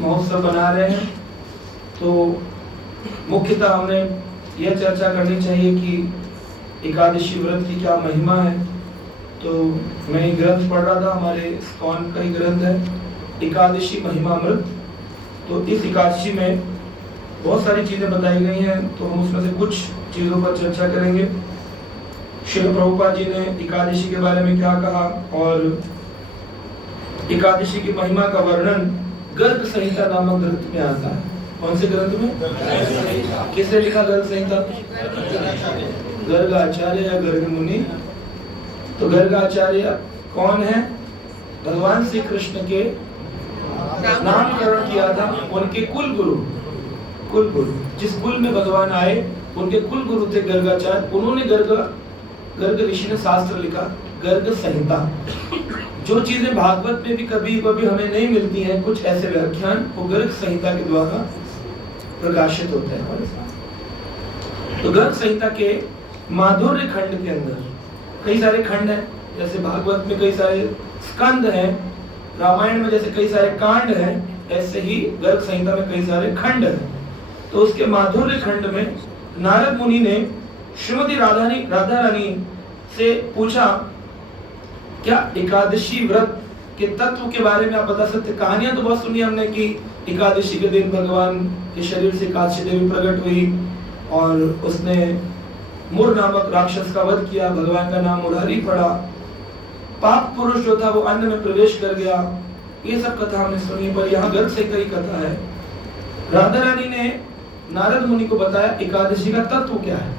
महोत्सव बना रहे हैं, तो मुख्यतः हमने यह चर्चा करनी चाहिए कि एकादशी व्रत की क्या महिमा है। तो मैं एक ग्रंथ पढ़ रहा था, हमारे इस्कॉन का ही ग्रंथ है, एकादशी महिमामृत। तो इस एकादशी में बहुत सारी चीज़ें बताई गई हैं, तो हम उसमें से कुछ चीज़ों पर चर्चा करेंगे। श्रील प्रभुपाद जी ने एकादशी के बारे में क्या कहा, और एकादशी की महिमा का वर्णन गर्ग संहिता नामक ग्रंथ में आता है। कौन से ग्रंथ में? किसने लिखा गर्ग संहिता? गर्ग आचार्य या गर्ग मुनि। तो गर्ग आचार्य कौन है? भगवान श्री कृष्ण के नामकरण किया था उनके कुल गुरु, जिस कुल में भगवान आए उनके कुल गुरु थे गर्गाचार्य। उन्होंने गर्ग ऋषि ने शास्त्र लिखा, गर्ग संहिता। जो चीजें भागवत में भी कभी कभी हमें नहीं मिलती हैं, कुछ ऐसे व्याख्यान, वो गर्ग संहिता के द्वारा प्रकाशित होते हैं हमारे साथ। तो गर्ग संहिता के माधुर्य खंड के अंदर कई सारे खंड हैं, जैसे भागवत में कई सारे स्कंद हैं, रामायण में जैसे कई सारे कांड हैं, ऐसे ही गर्ग संहिता में कई सारे खंड हैं। तो उसके माधुर्य खंड में नारद मुनि ने श्रीमती राधा रानी से पूछा, क्या एकादशी व्रत के तत्व के बारे में आप बता सकते? कहानियां तो बहुत सुनी हमने कि एकादशी के दिन भगवान के शरीर से एकादशी देवी प्रकट हुई और उसने मुर नामक राक्षस का वध किया, भगवान का नाम मुरारी पड़ा, पाप पुरुष जो था वो अन्न में प्रवेश कर गया। ये सब कथा हमने सुनी, पर यहाँ गर्ग संहिता की कथा है। राधा रानी ने नारद मुनि को बताया एकादशी का तत्व क्या है।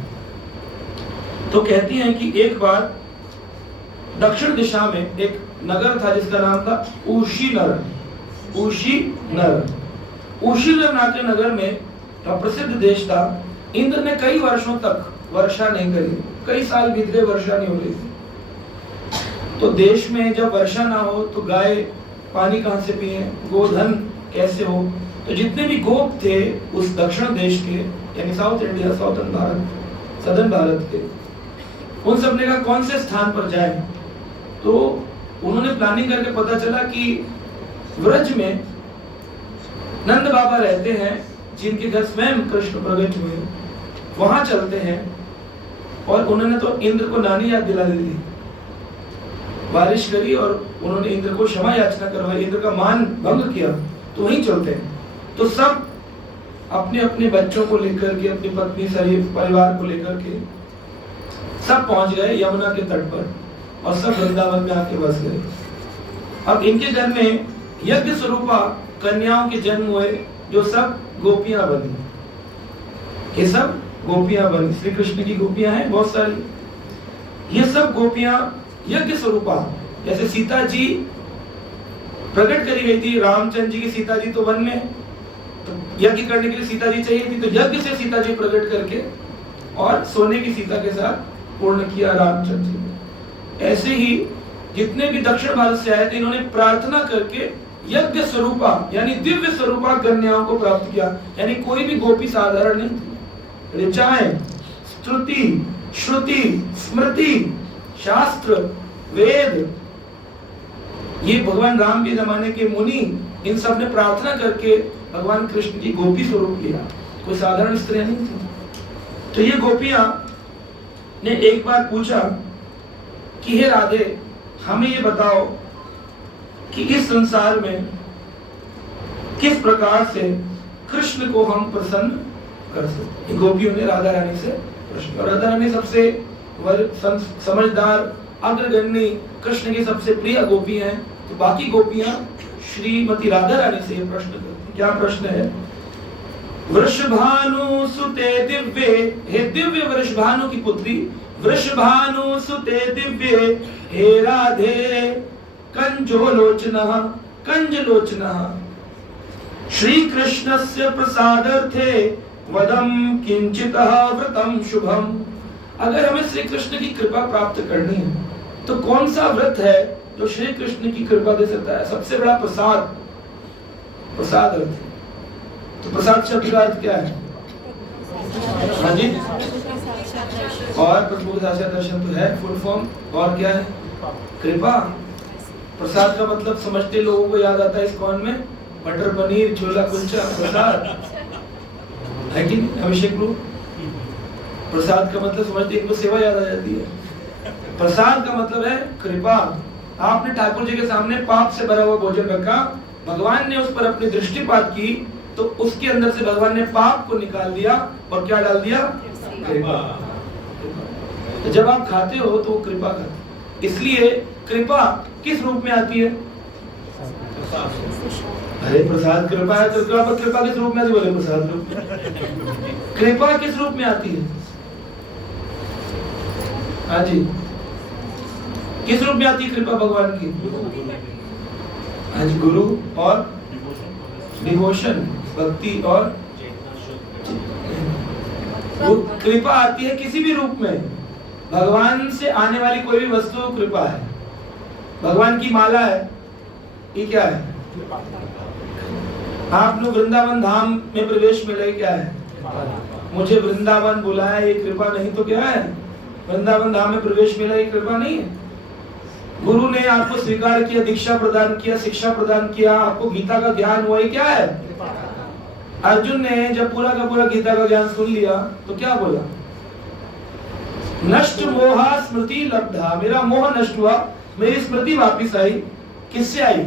तो कहती हैं कि एक बार दक्षिण दिशा में एक नगर था जिसका नाम था उशीनर नाम के नगर में प्रसिद्ध देश था। इंद्र ने कई वर्षों तक वर्षा नहीं करी, कई साल बीत गए, वर्षा नहीं हो रही थी। तो देश में जब वर्षा ना हो तो गाय पानी कहां से पिए, गोधन कैसे हो? तो जितने भी गोप थे उस दक्षिण देश के, यानी साउथ इंडिया, सदर्न भारत के, उन सब ने कहा कौन से स्थान पर जाए। तो उन्होंने प्लानिंग करके पता चला कि व्रज में नंद बाबा रहते हैं, जिनके घर स्वयं कृष्ण प्रकट हुए, वहां चलते हैं। और उन्होंने तो इंद्र को नानी याद दिला दी, बारिश करी और उन्होंने इंद्र को क्षमा याचना करवाई, इंद्र का मान भंग किया, तो वहीं चलते हैं। तो सब अपने अपने बच्चों को लेकर के, अपनी पत्नी शरीर परिवार को लेकर के सब पहुंच गए यमुना के तट पर और सब वृंदावन में आके बस गए। अब इनके घर में यज्ञ स्वरूपा कन्याओं के जन्म हुए, जो सब गोपियां बनी। ये सब गोपियां बनी, श्री कृष्ण की गोपियां हैं बहुत सारी। ये सब गोपियां यज्ञ स्वरूपा, जैसे सीता जी प्रकट करी गई थी, रामचंद्र जी की सीता जी तो वन में, तो यज्ञ करने के लिए सीता जी चाहिए थी, तो यज्ञ से सीता जी प्रकट करके और सोने की सीता के साथ पूर्ण किया रामचंद्र जी ने। ऐसे ही जितने भी दक्षिण भारत से आए थे, इन्होंने प्रार्थना करके यज्ञ स्वरूपा यानी दिव्य स्वरूपा कन्याओं को प्राप्त किया। यानी कोई भी गोपी साधारण नहीं थी। ऋचाएं, स्तुति, श्रुति, स्मृति, शास्त्र, वेद, ये भगवान राम के जमाने के मुनि, इन सब ने प्रार्थना करके भगवान कृष्ण की गोपी स्वरूप लिया। कोई साधारण स्त्री नहीं थी। तो ये गोपियां ने एक बार पूछा कि हे राधे, हमें ये बताओ कि इस संसार में किस प्रकार से कृष्ण को हम प्रसन्न कर सकते। गोपियों ने राधा रानी से प्रश्न, और राधा रानी सबसे समझदार, अग्रगण्य, कृष्ण की सबसे प्रिय गोपी हैं। तो बाकी गोपियां श्रीमती राधा रानी से ये प्रश्न करती। क्या प्रश्न है? वृषभानु सुते दिव्ये, हे दिव्य वृषभानु की पुत्री, वृषभानु सुते दिव्ये, हे राधे कंजोलोचनः कंजलोचनः, श्री कृष्णस्य प्रसादार्थे वदम किंचितः व्रतम शुभम। अगर हमें श्री कृष्ण की कृपा प्राप्त करनी है तो कौन सा व्रत है जो श्री कृष्ण की कृपा दे सकता है? सबसे बड़ा प्रसाद, प्रसाद अर्थ है। तो प्रसाद शब्द का अर्थ क्या है? हाँ जी, और प्रभु का साक्षात दर्शन तो है फुल फॉर्म, और क्या है? कृपा। प्रसाद का मतलब समझते लोगों को याद आता है इस्कॉन में मटर पनीर, छोला कुलचा, प्रसाद है कि नहीं? अभिषेक रूप प्रसाद का मतलब समझते, इनको सेवा याद आ जाती है। प्रसाद का मतलब है कृपा। आपने ठाकुर जी के सामने पाप से भरा हुआ भोजन रखा, भगवान ने उस पर अपनी दृष्टिपात की, तो उसके अंदर से भगवान ने पाप को निकाल दिया और क्या डाल दिया? कृपा। तो जब आप खाते हो तो वो कृपा खाते। इसलिए कृपा किस रूप में आती है? अरे प्रसाद कृपा है तो कृपा किस रूप में आती है? बोले प्रसाद रूप में। कृपा किस रूप में आती है? हाँ जी, किस रूप में आती है कृपा भगवान की? हाँ जी, गुरु और डिवोशन, भक्ति और कृपा आती है किसी भी रूप में। भगवान से आने वाली कोई भी वस्तु कृपा है। भगवान की माला है, ये क्या है? आप लोग वृंदावन धाम में प्रवेश मिले, क्या है? मुझे वृंदावन बुलाया, ये कृपा नहीं तो क्या है? वृंदावन धाम में प्रवेश मिला, ये कृपा नहीं है? गुरु ने आपको स्वीकार किया, दीक्षा प्रदान किया, शिक्षा प्रदान किया, आपको गीता का ज्ञान हुआ, ये क्या है? अर्जुन ने जब पूरा का पूरा गीता का ज्ञान सुन लिया तो क्या बोला? नष्ट मोहा स्मृति लब्धा, मेरा मोह नष्ट हुआ, मेरी स्मृति वापिस आई। किससे आई?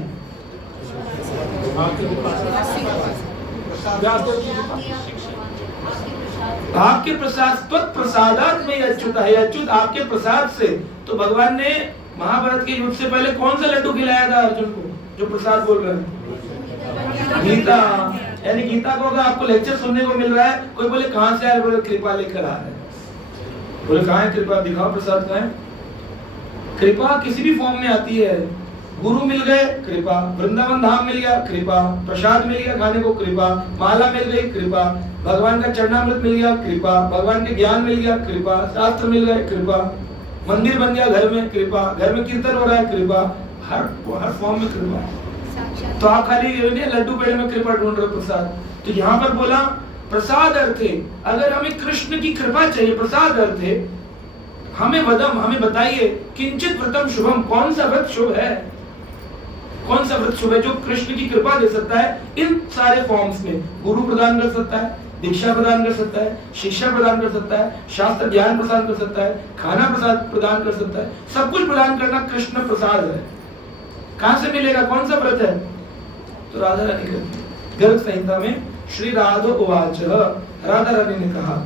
आपके प्रसाद, तत्प्रसादात् में अच्युत है, अच्युत आपके प्रसाद से। तो भगवान ने महाभारत के युद्ध से पहले कौन सा लड्डू खिलाया था अर्जुन को, जो प्रसाद बोल रहे हैं? गीता। यानी गीता को अगर आपको लेक्चर सुनने को मिल रहा है, कोई बोले कहां से आया, बोले कृपा लेकर आ रहे हैं। बोले कहां है कृपा, दिखाओ प्रसाद कहां है? कृपा किसी भी फॉर्म में आती है। गुरु मिल गए, कृपा। वृंदावन धाम मिल गया, कृपा। प्रसाद मिल गया खाने को, कृपा। माला मिल गई, कृपा। भगवान का चरणामृत मिल गया, कृपा। भगवान के ज्ञान मिल गया, कृपा। शास्त्र मिल गए, कृपा। मंदिर बन गया घर में, कृपा। घर में कीर्तन हो रहा है, कृपा। हर फॉर्म में कृपा। तो आप खाली लड्डू पेड़े में कृपा ढूंढ रहे हो, प्रसाद। तो यहाँ पर बोला प्रसाद अर्थ है। अगर हमें कृष्ण की कृपा चाहिए, प्रसाद अर्थ है। हमें बताइए, किंचित व्रतम शुभम, कौन सा व्रत शुभ है? कौन सा व्रत शुभ है जो कृष्ण की कृपा दे सकता है? इन सारे फॉर्म्स में गुरु प्रदान कर सकता है, दीक्षा प्रदान कर सकता है, शिक्षा प्रदान कर सकता है, शास्त्र ज्ञान प्रदान कर सकता है, खाना प्रसाद प्रदान कर सकता है। सब कुछ प्रदान करना कृष्ण प्रसाद है। कहां से मिलेगा? कौन सा व्रत है? तो राधा रानी करती। गर्ग संहिता में श्री राधो उवाच, राधा रानी ने कहा,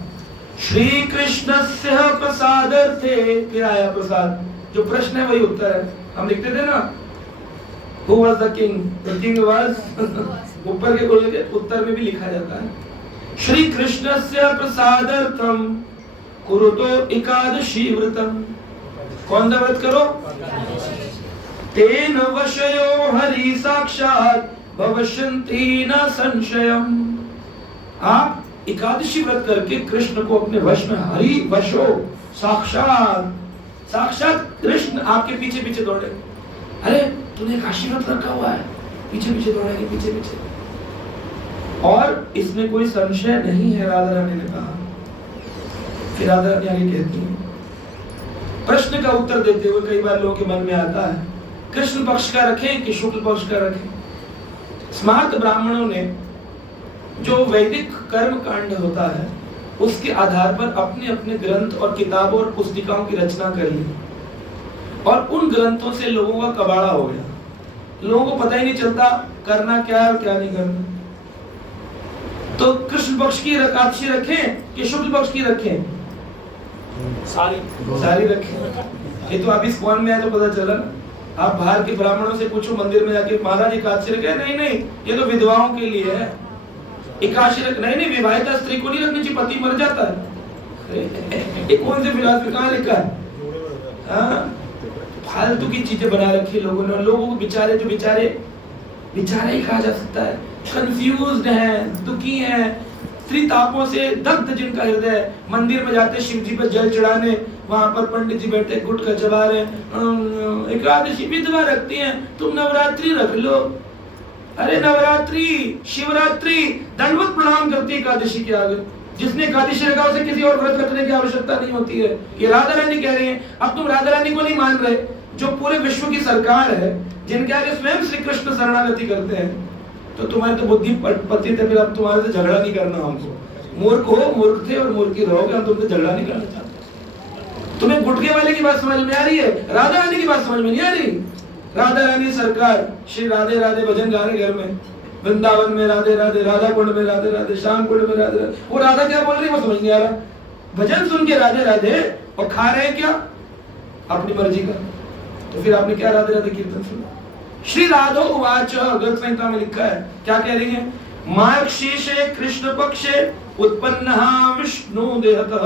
श्री कृष्णस्य प्रसादर्थे, क्या आया प्रसाद? जो प्रश्न है वही उत्तर है। हम लिखते थे ना, Who was the king? The king was ऊपर के उत्तर में भी लिखा जाता है, श्री कृष्णस्य प्रसादार्थम कुरुतो एकादशी व्रतम। कौन सा व्रत करो? तेन वशयो हरि साक्षात् भविष्यन्ति न संशयम्। आप एकादशी व्रत करके कृष्ण को अपने वश में, हरि वशो, साक्षात कृष्ण आपके पीछे पीछे दौड़े। अरे तूने एकादशी व्रत रखा हुआ है, पीछे पीछे दौड़ेंगे, पीछे पीछे। और इसमें कोई संशय नहीं है, राधा रानी ने कहा। फिर राधा रानी आगे कहती है, प्रश्न का उत्तर देते हुए कई बार लोगों के मन में आता है, कृष्ण पक्ष का रखें कि शुक्ल पक्ष का रखें? स्मार्त ब्राह्मणों ने जो वैदिक कर्म कांड होता है उसके आधार पर अपने अपने ग्रंथ और किताबों और पुस्तिकाओं की रचना कर ली, और उन ग्रंथों से लोगों का कबाड़ा हो गया। लोगों को पता ही नहीं चलता करना क्या है और क्या नहीं करना। तो कृष्ण पक्ष की एकादशी रखें कि शुक्ल पक्ष की रखें? सारी रखें। ये तो आप इस कौन में आए तो पता चला ना। आप बाहर के ब्राह्मणों से पूछो मंदिर में जाके, महाराज एकादशी रखे? नहीं, ये तो विधवाओं के लिए है। एकादशी रख नहीं, विवाहिता स्त्री को नहीं रखनी चाहिए, पति मर जाता है। ये कौन से फिलॉसफी कहाँ लिखा है? फालतू की चीजें बना रखी लोगों ने। लोगों को बेचारे, जो बेचारे ही कहा जा सकता है, कंफ्यूज्ड हैं, दुखी हैं, त्रितापों से दग्ध जिनका हृदय, मंदिर में जाते शिव जी पर जल चढ़ाने, वहां पर पंडित जी बैठे गुटखा चबा रहे, एकादशी विधवा रखती हैं, तुम नवरात्रि रख लो। अरे नवरात्रि, शिवरात्रि, दंडवत प्रणाम करती है एकादशी के आगे। जिसने एकादशी रखा उसे किसी और व्रत रखने की आवश्यकता नहीं होती है। ये राधा रानी कह रही है। अब तुम राधा रानी को नहीं मान रहे, जो पूरे विश्व की सरकार है, जिनके आगे स्वयं श्री कृष्ण शरणागति करते हैं, तो तुम्हारी तो बुद्धि पति थे, फिर अब तुम्हारे से झगड़ा नहीं करना हमको। मूर्ख हो, मूर्ख थे और मूर्ख ही रहोगे, हम तुमसे झगड़ा नहीं करना चाहते। तुम्हें गुटके वाले की बात समझ में आ रही है, राधा रानी की बात समझ में नहीं आ रही। राधा रानी सरकार श्री राधे राधे भजन गा रहे घर में, वृंदावन में राधे राधे, राधा कुंड में राधे राधे, श्याम कुंड में राधे राधे। वो राधा क्या बोल रही है वो समझ नहीं आ रहा। भजन सुन के राधे राधे और खा रहे क्या अपनी मर्जी का। तो फिर आपने क्या राधे राधे कीर्तन सुना। श्री राधो उवाच, ग्रंथ संहिता में लिखा है, क्या कह रही है? मार्गशीर्षे कृष्ण पक्षे उत्पन्नः विष्णु देहतः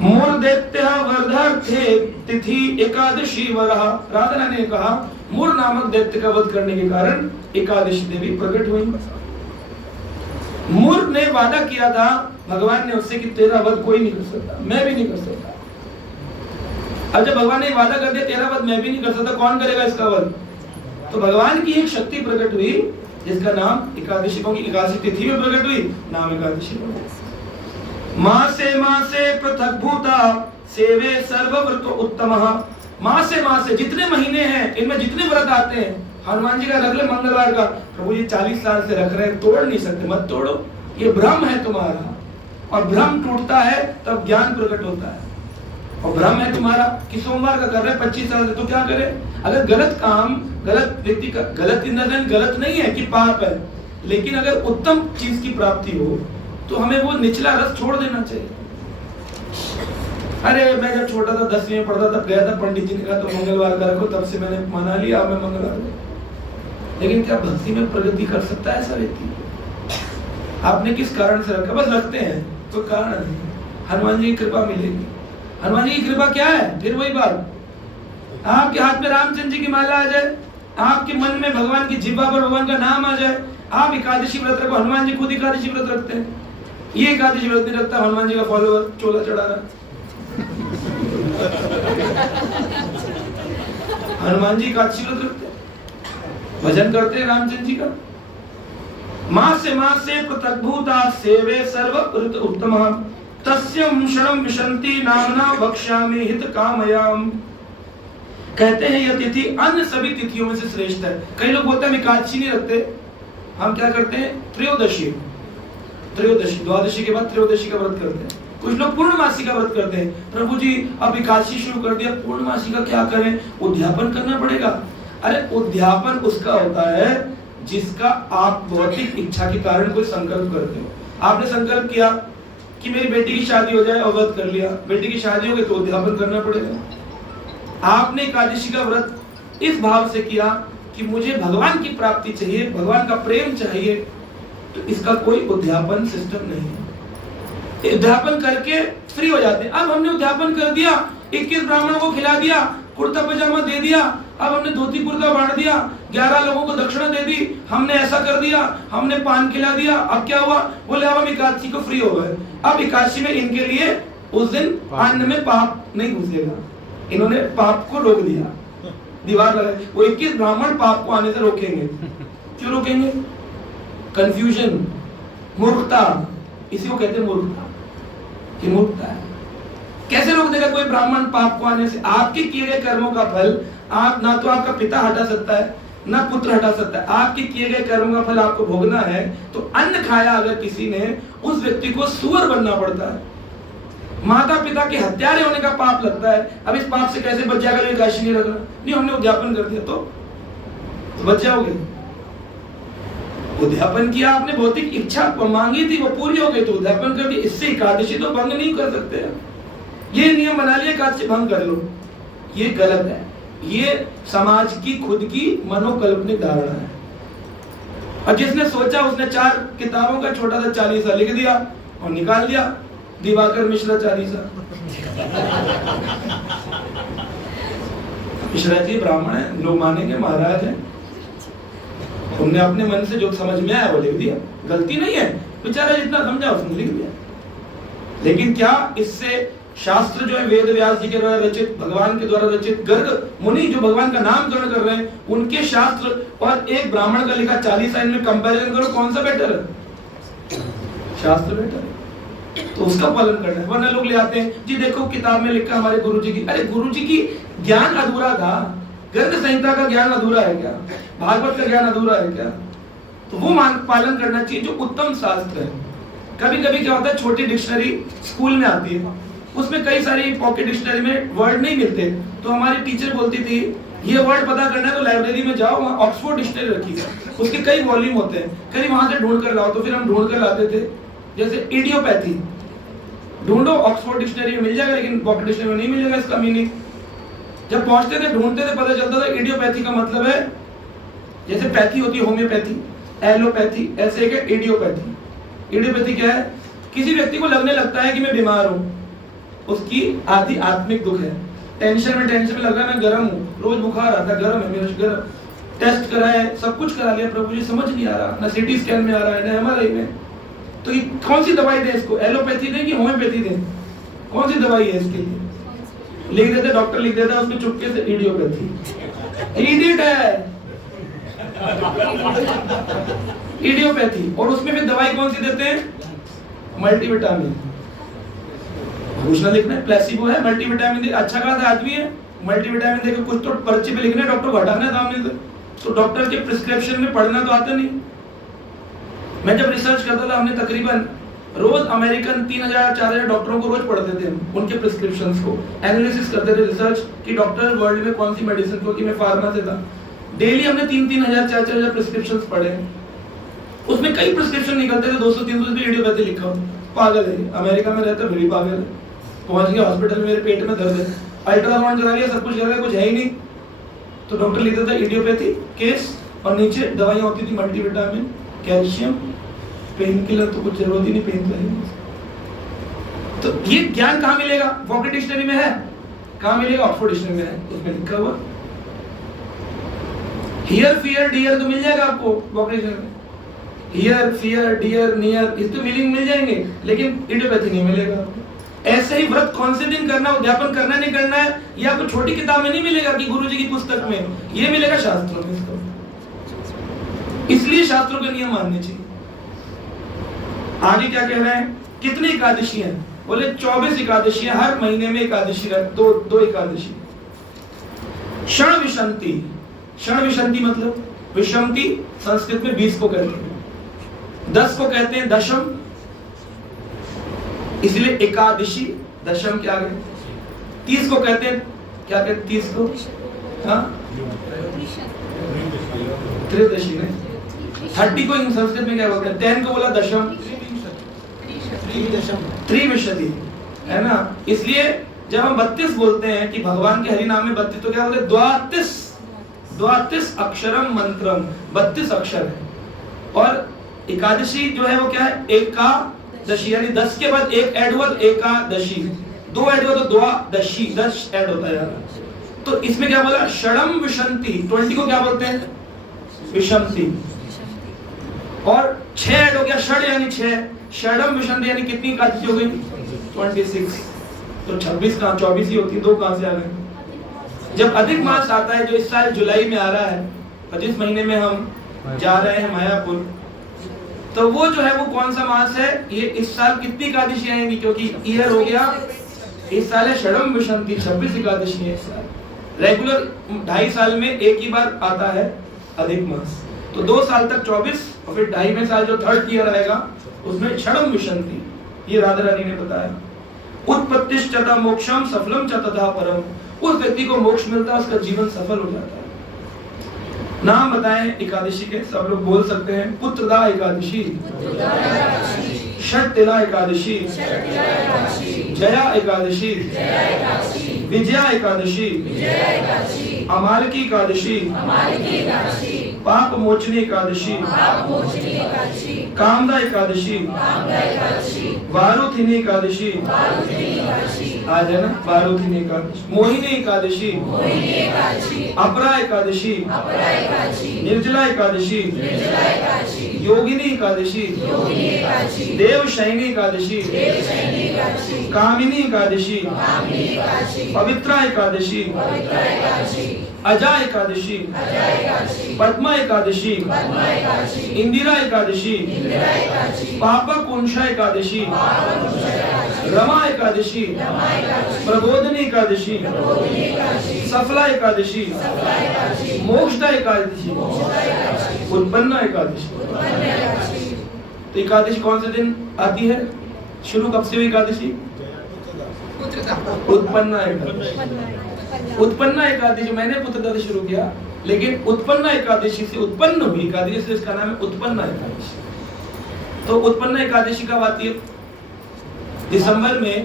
मूर्दैत्यः वर्धार्थे तिथि एकादशी वरः। राधा रानी ने कहा मूर नामक दैत्य का वध करने के कारण एकादशी देवी प्रकट हुई। मूर ने वादा किया था भगवान ने उससे कि तेरा वध कोई नहीं कर सकता, मैं भी नहीं कर सकता। अब जब भगवान ने वादा कर दिया तेरा वध मैं भी नहीं कर सकता, कौन करेगा इसका वध? तो भगवान की एक शक्ति प्रकट हुई जिसका नाम एकादशी, क्योंकि एकादशी तिथि में प्रकट हुई, नाम एकादशी। मासे पृथक भूता सेवे सर्वव्रत उत्तमः। मासे जितने महीने हैं इनमें जितने व्रत आते हैं, हनुमान जी का रख ले मंगलवार का, प्रभु जी 40 साल से रख रहे हैं, तोड़ नहीं सकते, मत तोड़ो, ये भ्रम है तुम्हारा। और भ्रम टूटता है तब ज्ञान प्रकट होता है। और भ्रम है तुम्हारा कि सोमवार का कर रहे हैं 25 साल से, तो क्या करे? अगर गलत काम गलत व्यक्ति का, गलत इन गलत नहीं है कि पाप है, लेकिन अगर उत्तम चीज की प्राप्ति हो तो हमें वो निचला रस छोड़ देना चाहिए। अरे मैं जब छोटा था 10वीं में पढ़ता तब गया था, पंडित जी ने कहा तो मंगलवार का रखो, तब से मैंने मना लिया, अब मैं मंगलवार। लेकिन क्या भक्ति में प्रगति कर सकता है ऐसा व्यक्ति? आपने किस कारण से रखा? बस रखते हैं, कोई कारण नहीं। हनुमान जी की कृपा मिलेगी। हनुमान जी की कृपा क्या है? फिर वही बात, आपके हाथ में रामचंद्र जी की माला आ जाए, आपके मन में भगवान की जिह्वा पर भगवान का नाम आ जाए, आप एकादशी व्रत रखो। हनुमान जी खुद एकादशी व्रत रखते हैं, ये एकादशी व्रत नहीं रखता, हनुमान जी का फॉलोअर चोला चढ़ा रहा है। हनुमान जी एकादशी व्रत रखते हैं, भजन करते हैं रामचंद्र जी का। मासे पृथक भूता सेवे सर्वव्रत उत्तमः तस्यं शरणं विशन्ति नामना वक्ष्यामि हित कामयाम। कहते हैं यह तिथि अन्य सभी तिथियों में से श्रेष्ठ है। कई लोग बोलते हैं एकादशी नहीं रखते, हम क्या करते हैं? त्रयोदशी, द्वादशी के बाद त्रयोदशी का व्रत करते हैं। कुछ लोग पूर्णमासी का व्रत करते हैं। प्रभु जी अब एकादशी शुरू कर दिया, पूर्णमासी का क्या करें? उद्यापन करना पड़ेगा। अरे उद्यापन उसका होता है जिसका आप भौतिक इच्छा के कारण कोई संकल्प करते हो। आपने संकल्प किया कि मेरी बेटी की शादी हो जाए और व्रत कर लिया, बेटी की शादी हो गई तो उद्यापन करना पड़ेगा। आपने एकादशी का व्रत इस भाव से किया कि मुझे भगवान की प्राप्ति चाहिए, भगवान का प्रेम चाहिए, तो इसका कोई उद्यापन सिस्टम नहीं है। उद्यापन करके फ्री हो जाते हैं। अब हमने उद्यापन कर दिया, 21 ब्राह्मणों को खिला दिया, कुर्ता पजामा दे दिया, अब हमने धोती कुर्ता बांट दिया, 11 लोगों को दक्षिणा दे दी, हमने ऐसा कर दिया, हमने पान खिला दिया। अब क्या हुआ? बोले अब हम एकादशी को फ्री हो गए। अब एकादशी में इनके लिए उस दिन अन्न में पाप नहीं घुसेगा, इन्होंने पाप को रोक दिया, दीवार लगाई। वो 21 ब्राह्मण पाप को आने से रोकेंगे। क्यों रोकेंगे? कंफ्यूजन, मूर्खता, इसी को कहते हैं मूर्खता, कि मूर्खता है। कैसे रोक देगा कोई ब्राह्मण पाप को आने से? आपके किए गए कर्मों का फल आप ना तो आपका पिता हटा सकता है ना पुत्र हटा सकता है। आपके किए गए कर्मों का फल आपको भोगना है। तो अन्न खाया अगर किसी ने, उस व्यक्ति को सुअर बनना पड़ता है। माता पिता के हत्यारे होने का पाप लगता है। अब इस पाप से कैसे बच जाएगा? एकादशी नहीं रखना, नहीं हमने उद्यापन कर दिया तो बच जाओगे। उद्यापन किया आपने, भौतिक इच्छा मांगी थी वो पूरी हो गई तो उद्यापन कर दी, इससे एकादशी तो भंग नहीं कर सकते। ये नियम बना लिया एकादशी भंग कर लो, ये गलत है। ये समाज की खुद की मनोकल्पनिक धारणा है। और जिसने सोचा उसने 4 किताबों का छोटा सा 40 लिख दिया और निकाल दिया, दिवाकर मिश्रा 40। मिश्रा जी ब्राह्मण है, लोग मानेंगे महाराज है, तुमने अपने मन से जो समझ में आया वो लिख दिया, गलती नहीं है, बेचारा जितना समझा उसने लिख दिया। लेकिन क्या इससे शास्त्र जो है वेद व्यास जी के द्वारा रचित, भगवान के द्वारा रचित, गर्ग मुनि जो भगवान का नामकरण कर रहे हैं उनके शास्त्र और एक ब्राह्मण का लिखा 40 लाइन में कंपैरिजन करो, कौन सा बेटर है? शास्त्र बेटर है, तो उसका पालन करना है। वरना लोग ले आते हैं जी देखो किताब में लिखा हमारे गुरुजी की। अरे गुरुजी की ज्ञान अधूरा था, ग्रंथ संहिता का ज्ञान अधूरा है क्या? भागवत का ज्ञान अधूरा है क्या? तो वो पालन करना चाहिए जो उत्तम शास्त्र है। कभी कभी क्या होता है, छोटी डिक्शनरी स्कूल में आती है, उसमें कई सारी पॉकेट डिक्शनरी में वर्ड नहीं मिलते, तो हमारी टीचर बोलती थी ये वर्ड पता करना है तो लाइब्रेरी में जाओ, वहाँ ऑक्सफोर्ड डिक्शनरी रखी है, उसके कई वॉल्यूम होते हैं, कहीं वहां से ढूंढ कर लाओ। तो फिर हम ढूंढ कर लाते थे। जैसे इडियोपैथी ढूंढो, ऑक्सफोर्ड डिक्शनरी में मिल जाएगा, लेकिन पॉकेट डिक्शनरी में नहीं मिलेगा इसका मीनिंग। जब पहुंचते थे, ढूंढते थे, पता चलता था इडियोपैथी का मतलब है, जैसे पैथी होती है होम्योपैथी, एलोपैथी, ऐसे एक इडियोपैथी। इडियोपैथी क्या है, किसी व्यक्ति को लगने लगता है कि मैं बीमार हूँ, उसकी आदि आत्मिक दुख है, टेंशन में लग रहा है मैं गर्म हूँ, रोज बुखार आता है, गर्म है मेरा, गर्म, टेस्ट कराया, सब कुछ करा लिया, प्रभु जी समझ नहीं आ रहा, ना सीटी स्कैन में आ रहा है ना एमआरआई में, तो ये कौन सी दवाई दें इसको, एलोपैथी दें कि होम्योपैथी दें, कौन सी दवाई है इसके लिए? लिख देते, डॉक्टर लिख देता है उसमें चुपके से इडियोपैथी, इडियट है इडियोपैथी। और उसमें फिर दवाई कौन सी देते हैं? मल्टीविटामिन। घोषणा लिखना है, प्लेसिबो है, मल्टीविटामिन अच्छा खासा आदमी है, मल्टीविटामिन देके कुछ तो पर्चे पे लिखना है, डॉक्टर को हटाना है सामने से, तो डॉक्टर के प्रिस्क्रिप्शन में पढ़ना तो आता नहीं। मैं जब रिसर्च करता था, हमने तकरीबन रोज अमेरिकन 3000-4000 डॉक्टरों को रोज पढ़ते थे, उनके प्रिस्क्रिप्शंस को एनालिसिस करते थे, रिसर्च कि डॉक्टर वर्ल्ड में कौन सी मेडिसिन, क्योंकि मैं फार्मा से था। डेली हमने 3000 4-4000 प्रिस्क्रिप्शंस पढ़े, उसमें कई प्रिस्क्रिप्शन निकलते थे 200-300 पे इडियोपैथी लिखा हो। पागल है, अमेरिका में रहता फिर भी पागल है। पहुंच गया हॉस्पिटल में, मेरे पेट में दर्द है, अल्ट्रासाउंड करा लिया, सब कुछ करा लिया, कुछ है ही नहीं, तो डॉक्टर लिखता था इडियोपैथी केस, और नीचे दवाइयां होती थी मल्टीविटामिन, कैल्शियम, पेन किलर तो कुछ जरूरत ही नहीं, पेन किलर। तो ये ज्ञान कहाँ मिलेगा? पॉकेट डिक्शनरी में है? कहाँ मिलेगा? ऑक्सफोर्ड डिक्शनरी में है, उसमें लिखा हुआ। हियर फियर डियर तो मिल जाएगा आपको पॉकेट डिक्शनरी में, हियर फियर डियर नियर, इस तो मीनिंग मिल जाएंगे, लेकिन इडियोपैथी नहीं मिलेगा। ऐसे ही व्रत कौन से दिन करना, उद्यापन करना नहीं करना है, ये आपको छोटी किताब में नहीं मिलेगा कि गुरुजी की पुस्तक में, ये मिलेगा शास्त्रों में इसको। इसलिए शास्त्रों के नियम मानने चाहिए। आगे क्या कह रहे हैं, कितनी एकादशी हैं? बोले 24 एकादशियां, हर महीने में एकादशी, दो एकादशी। क्षण विषंति, क्षण विषंति मतलब, विषंति संस्कृत में 20 को कहते हैं, 10 को कहते हैं दशम, इसलिए एकादशी दशम के आगे। 30 को कहते हैं, क्या कहते हैं 30 को? हाँ, त्रयोदशी में। 30 को संस्कृत में क्या बोलते हैं? 10 को बोला दशम, त्रिविंशति है ना। इसलिए जब हम 32 बोलते हैं कि भगवान के हरि नाम में 32, तो क्या बोलते हैं? द्वातिस अक्षरम मंत्रम, 32 अक्षर है। और एकादशी जो है वो क्या है? एकादशी, यानी 10 के बाद एक ऐड हुआ तो एकादशी, 2 ऐड हुआ तो द्वादशी, 10 ऐड होता है। तो इसमें क्या बोला? षडम विशंति, 20 को क्या बोलते हैं? विषंति। और 6 ऐड हो गया, षड यानी 6, षडम विशंति यानी कितनी एकादशी हो गई? 26। तो 26 कहाँ, 24 ही होती है, 2 कहाँ से आ गए? जब अधिक मास आता है, जो इस साल जुलाई में आ रहा है, और जिस महीने में हम जा रहे हैं मायापुर, तो वो जो है वो कौन सा मास है? ये इस साल कितनी एकादशी आएंगी? क्योंकि ईयर हो गया, इस साल है षडम विशंति, 26 एकादशी है इस साल। रेगुलर 2.5 साल में एक ही बार आता है अधिक मास, तो 2 साल तक 24, और फिर 2.5वें साल जो 3rd ईयर आएगा उसमें षडम विशंति, ये राधा रानी ने बताया। उत्पत्तिश्चता मोक्षम सफलम च तथा परम, उस व्यक्ति को मोक्ष मिलता है, उसका जीवन सफल हो जाता है। नाम बताएं एकादशी के, सब लोग बोल सकते हैं। पुत्रदा एकादशी, षटतिला एकादशी, जया एकादशी, विजया एकादशी, अमालकी एकादशी, पाप मोचनी एकादशी, कामदा एकादशी, वारुथिनी एकादशी, आज है ना वारुथिनी एकादशी, मोहिनी एकादशी, अपरा एकादशी, निर्जला एकादशी, योगिनी एकादशी, देवशयनी एकादशी, कामिनी एकादशी, पवित्रा एकादशी, अजा एकादशी, पद्मा एकादशी, इंदिरा एकादशी, पापकुंशा एकादशी, रमा एकादशी, प्रबोधनी एकादशी, सफला एकादशी, मोक्षदा एकादशी, उत्पन्ना एकादशी। तो एकादशी कौन से दिन आती है? शुरू कब से हुई एकादशी? उत्पन्ना एकादशी। उत्पन्ना एकादशी मैंने पुत्रदा से शुरू किया, लेकिन उत्पन्ना एकादशी से उत्पन्न हुई एकादशी से इसका नाम है उत्पन्ना एकादशी। तो उत्पन्ना एकादशी कब आती है? दिसंबर में,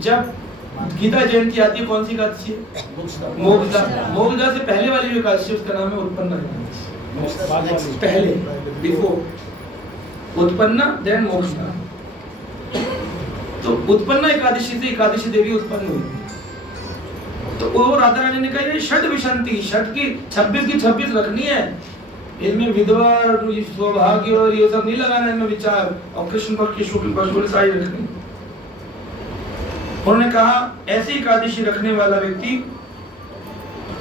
जब गीता जयंती आती है। कौन सी एकादशी है? मोक्षदा। मोक्षदा से पहले वाली जो एकादशी उसका नाम है उत्पन्ना एकादशी। पहले, बिफोर उत्पन्ना, देन मोक्षदा। तो उत्पन्ना एकादशी से एकादशी देवी उत्पन्न हुई। तो वो राधा रानी ने कहा ये षट विशंति, षट की 26 की 26 रखनी है, इनमें विधवा, सौभाग्य और ये सब नहीं लगाना इनमें विचार, और कृष्ण पक्ष की शुक्ल पक्ष सारी रखनी। उन्होंने कहा ऐसी एकादशी रखने वाला व्यक्ति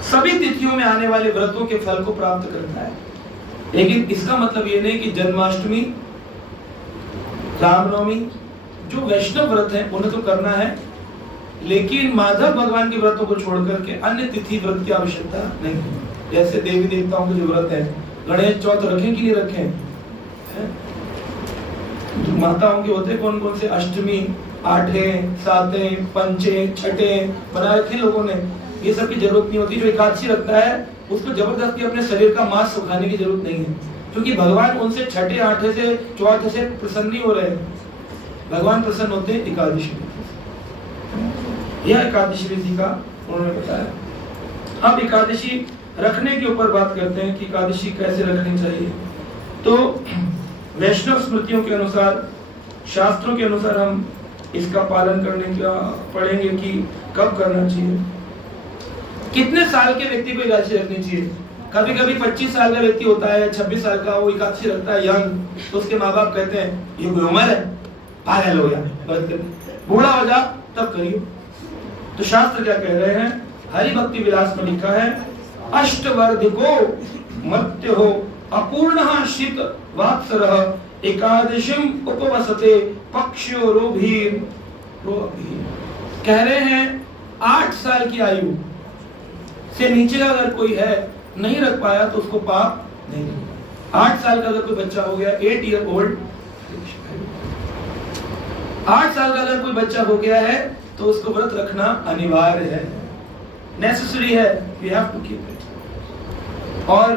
सभी तिथियों में आने वाले व्रतों के फल को प्राप्त करता है। लेकिन इसका मतलब ये नहीं कि जन्माष्टमी, रामनवमी, जो वैष्णव व्रत है उन्हें तो करना है, लेकिन माधव भगवान के व्रतों को छोड़कर के अन्य तिथि व्रत की आवश्यकता नहीं है। जैसे देवी देवताओं के जो व्रत है, गणेश चौथ रखें कि नहीं रखें? माताओं के होते कौन कौन से? अष्टमी, आठें, सातें, पंचें, छठें बना रखे लोगों ने। ये सब की जरूरत नहीं होती। जो एकादशी रखता है उसको जबरदस्ती अपने शरीर का मांस सुखाने की जरूरत नहीं है, क्योंकि भगवान उनसे छठे, आठे से, चौथे से प्रसन्न नहीं हो रहे हैं। भगवान प्रसन्न होते हैं एकादशी। यह एकादशी विधि का उन्होंने बताया। अब एकादशी रखने के ऊपर बात करते हैं कि एकादशी कैसे रखनी चाहिए। तो वैष्णव स्मृतियों के अनुसार, शास्त्रों के अनुसार हम इसका पालन करने का पढ़ेंगे कि कब करना चाहिए, कितने साल के व्यक्ति को एकादशी रखनी चाहिए। कभी कभी 25 साल का व्यक्ति होता है, 26 साल का, वो एकादशी रखता है यंग, तो उसके माँ बाप कहते हैं ये कोई उम्र है, पागल हो गया, बूढ़ा हो जा तब करियो। तो शास्त्र क्या कह रहे हैं? हरि भक्ति विलास में लिखा है अष्टवर्धिको मत्य हो अपूर्ण शीत वात्सरः एकादशीम उपवसते पक्षो रोभीर। कह रहे हैं 8 साल की आयु से नीचे का अगर कोई है, नहीं रख पाया तो उसको पाप नहीं। 8 साल का अगर कोई बच्चा हो गया, 8 ईयर ओल्ड, 8 साल का अगर कोई बच्चा हो गया है तो उसको व्रत रखना अनिवार्य है, नेसेसरी है, we have to keep it. और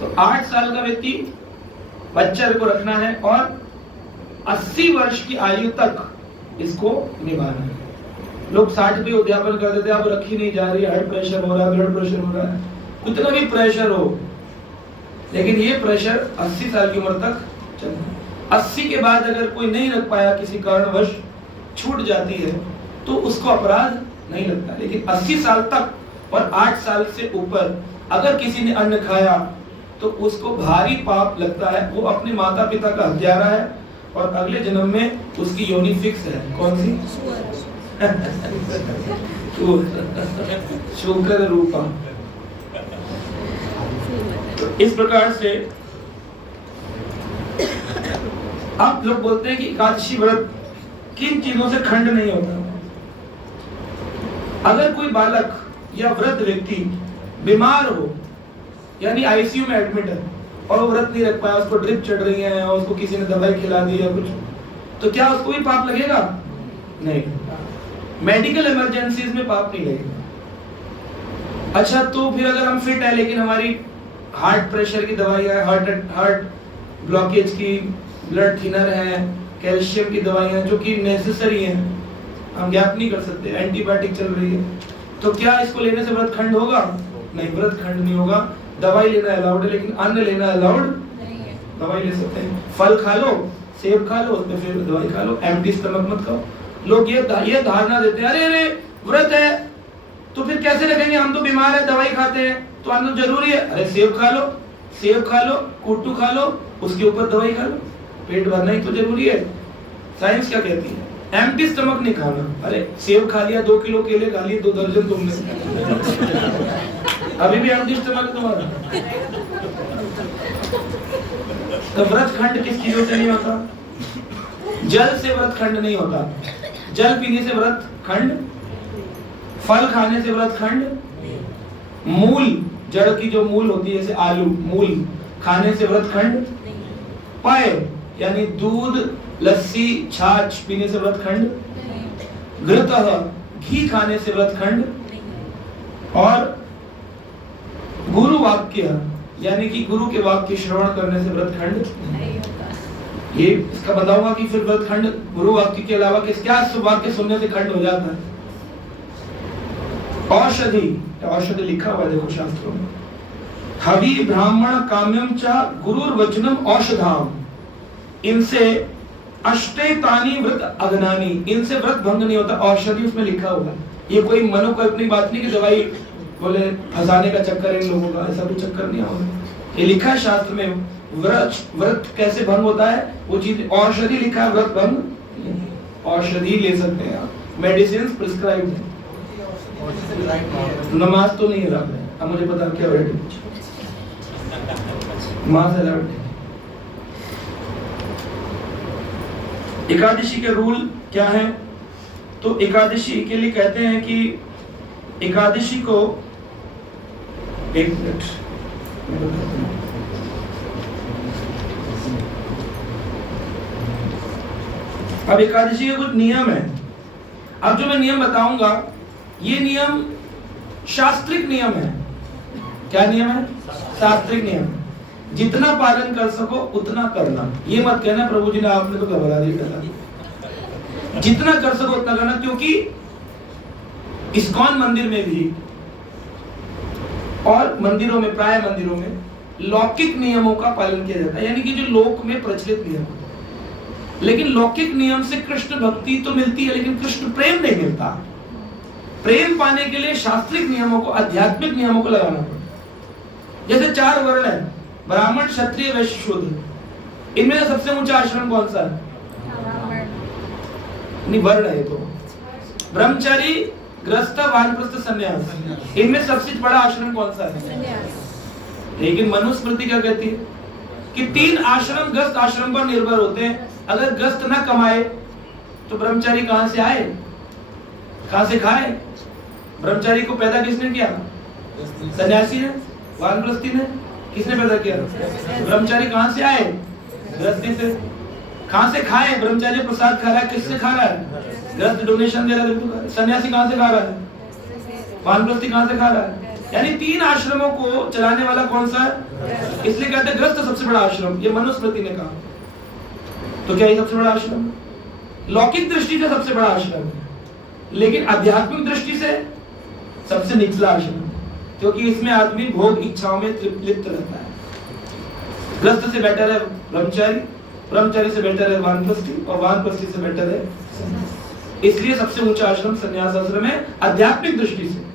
तो 8 साल का व्यक्ति बच्चे को रखना है और 80 वर्ष की आयु तक इसको निभाना है। लोग 60 पे उद्यापन कर देते हैं, अब रखी नहीं जा रही, हार्ट प्रेशर हो रहा है, ब्लड प्रेशर हो रहा है, कितना भी प्रेशर हो, लेकिन ये प्रेशर 80 साल की उम्र तक चलता है। 80 के बाद अगर कोई नहीं रख पाया, किसी कारणवश छूट जाती है, तो उसको अपराध नहीं लगता। लेकिन 80 साल तक और 8 साल से ऊपर अगर किसी ने अन्न खाया तो उसको भारी पाप लगता है। वो अपने माता पिता का हत्यारा है और अगले जन्म में उसकी योनि फिक्स है। कौन सी? शुक्र रूपा। तो इस प्रकार से आप लोग बोलते हैं कि एकादशी व्रत किन चीजों से खंड नहीं होता। अगर कोई बालक या वृद्ध व्यक्ति बीमार हो, यानी आईसीयू में एडमिट है और वो व्रत नहीं रख पाया, उसको ड्रिप चढ़ रही है और उसको किसी ने दवाई खिला दी या कुछ, तो क्या उसको भी पाप लगेगा? नहीं। मेडिकल इमरजेंसीज में पाप नहीं लगेगा। अच्छा, तो फिर अगर हम फिट है लेकिन हमारी हार्ट प्रेशर की दवाई है, हार्ट ब्लॉकेज की, ब्लड थिनर है, कैल्शियम की दवाइयां जो कि नेसेसरी हैं, हम गैप नहीं कर सकते, एंटीबायोटिक चल रही है, तो क्या इसको लेने से व्रत खंड होगा? नहीं, व्रत खंड नहीं होगा। दवाई लेना अलाउड है लेकिन अन्न लेना अलाउड नहीं है। दवाई ले सकते हैं, फल खा लो, सेब खा लो, उसमें फिर दवाई खा लो, एम्प्टी स्टमक मत खाओ। लोग ये धारणा देते हैं, अरे अरे व्रत है तो फिर कैसे रखेंगे, हम तो बीमार है, दवाई खाते हैं। तो अन्न जरूरी है। अरे सेब खा लो, सेब खा लो, कुट्टू खा लो, उसके ऊपर दवाई खा लो, पेट भरना ही तो जरूरी है। साइंस क्या कहती है? एम्प्टी स्टमक नहीं खाना। अरे सेब खा लिया, 2 किलो केले खा लिए, 2 दर्जन तुमने, अभी भी एम्प्टी स्टमक तुम्हारा। तो व्रत खंड किस चीजों से नहीं होता? जल से व्रत खंड नहीं होता। जल पीने से व्रत खंड, फल खाने से व्रत खंड, मूल जड़ की जो मूल होती है जैसे आलू, मूल खाने से व्रत खंड, पेय यानी दूध, लस्सी, छाछ पीने से व्रत खंड, घृतः घी खाने से व्रत खंड, और गुरु वाक्य यानी कि गुरु के वाक्य श्रवण करने से व्रत खंड। ये इसका बताऊंगा कि फिर व्रत खंड गुरु वाक्य के अलावा क्या वाक्य सुनने से खंड हो जाता है। औषधि, औषधि लिखा हुआ है देखो शास्त्रों में, हवि ब्राह्मण काम्यम च गुरुर्वचनम औषधाम, इनसे अष्टेतानि व्रत अग्नानि, इनसे व्रत भंग नहीं होता। औषधि उसमें लिखा हुआ है। ये कोई मनोकल्पनिक बात नहीं कि दवाई बोले फंसाने का चक्कर है इन लोगों का, ऐसा कोई चक्कर नहीं होगा। ये लिखा है शास्त्र में। व्रत कैसे भंग होता है वो चीज, औषधि लिखा है, व्रत भंग औषधि ले सकते हैं आप, मेडिसिन प्रिस्क्राइब्ड है। नमाज तो नहीं है, अब मुझे पता क्या है नमाज अलाउड। एकादशी के रूल क्या है? तो एकादशी के लिए कहते हैं कि एकादशी को, एक मिनट, अब एकादशी के कुछ नियम है। अब जो मैं नियम बताऊंगा ये नियम शास्त्रिक नियम है। क्या नियम है? शास्त्रिक नियम। जितना पालन कर सको उतना करना। ये मत कहना प्रभु जी ने आपने तो घबरा दिया। जितना कर सको उतना करना, क्योंकि इस्कॉन मंदिर में भी और मंदिरों में, प्राय मंदिरों में लौकिक नियमों का पालन किया जाता है, यानी कि जो लोक में प्रचलित नियम। लेकिन लौकिक नियम से कृष्ण भक्ति तो मिलती है, लेकिन कृष्ण प्रेम नहीं मिलता। प्रेम पाने के लिए शास्त्रिक नियमों को, आध्यात्मिक नियमों को लगाना पड़ता। जैसे 4 वर्ण है, ब्राह्मण, क्षत्रिय, वैश्य, शूद्र। इनमें सबसे ऊंचा आश्रम कौन सा है? नहीं, वर्ण है तो ब्रह्मचारी, गृहस्थ, वानप्रस्थ, सन्यास। इनमें सबसे बड़ा आश्रम कौन सा है? लेकिन मनुस्मृति क्या कहती है कि 3 आश्रम गृहस्थ आश्रम पर निर्भर होते हैं। अगर गृहस्थ ना कमाए तो ब्रह्मचारी कहां से आए, कहां से खाए? ब्रह्मचारी को पैदा किसने किया? सन्यासी ने, वानप्रस्थी ने। किसने पैदा किया? ब्रह्मचारी कहां से आए? गृहस्थी से। कहां से खाए? ब्रह्मचारी प्रसाद खा रहा है, किससे खा रहा है? गृहस्थ डोनेशन दे रहा है। सन्यासी कहां से खा रहा है? वानप्रस्थी कहां से खा रहा है? यानी 3 आश्रमों को चलाने वाला कौन सा है? इसलिए कहते हैं गृहस्थ सबसे बड़ा आश्रम, ये मनुस्मृति ने कहा। तो क्या ये सबसे बड़ा आश्रम? लौकिक दृष्टि से सबसे बड़ा आश्रम है, लेकिन आध्यात्मिक दृष्टि से सबसे निचला आश्रम, क्योंकि इसमें आदमी भोग इच्छाओं में लिप्त रहता है। गृहस्थ से बेटर है ब्रह्मचारी, ब्रह्मचारी से बेटर है वानप्रस्थी, और वानप्रस्थी से बेटर है। इसलिए सबसे ऊंचा आश्रम संन्यास आश्रम है आध्यात्मिक दृष्टि से।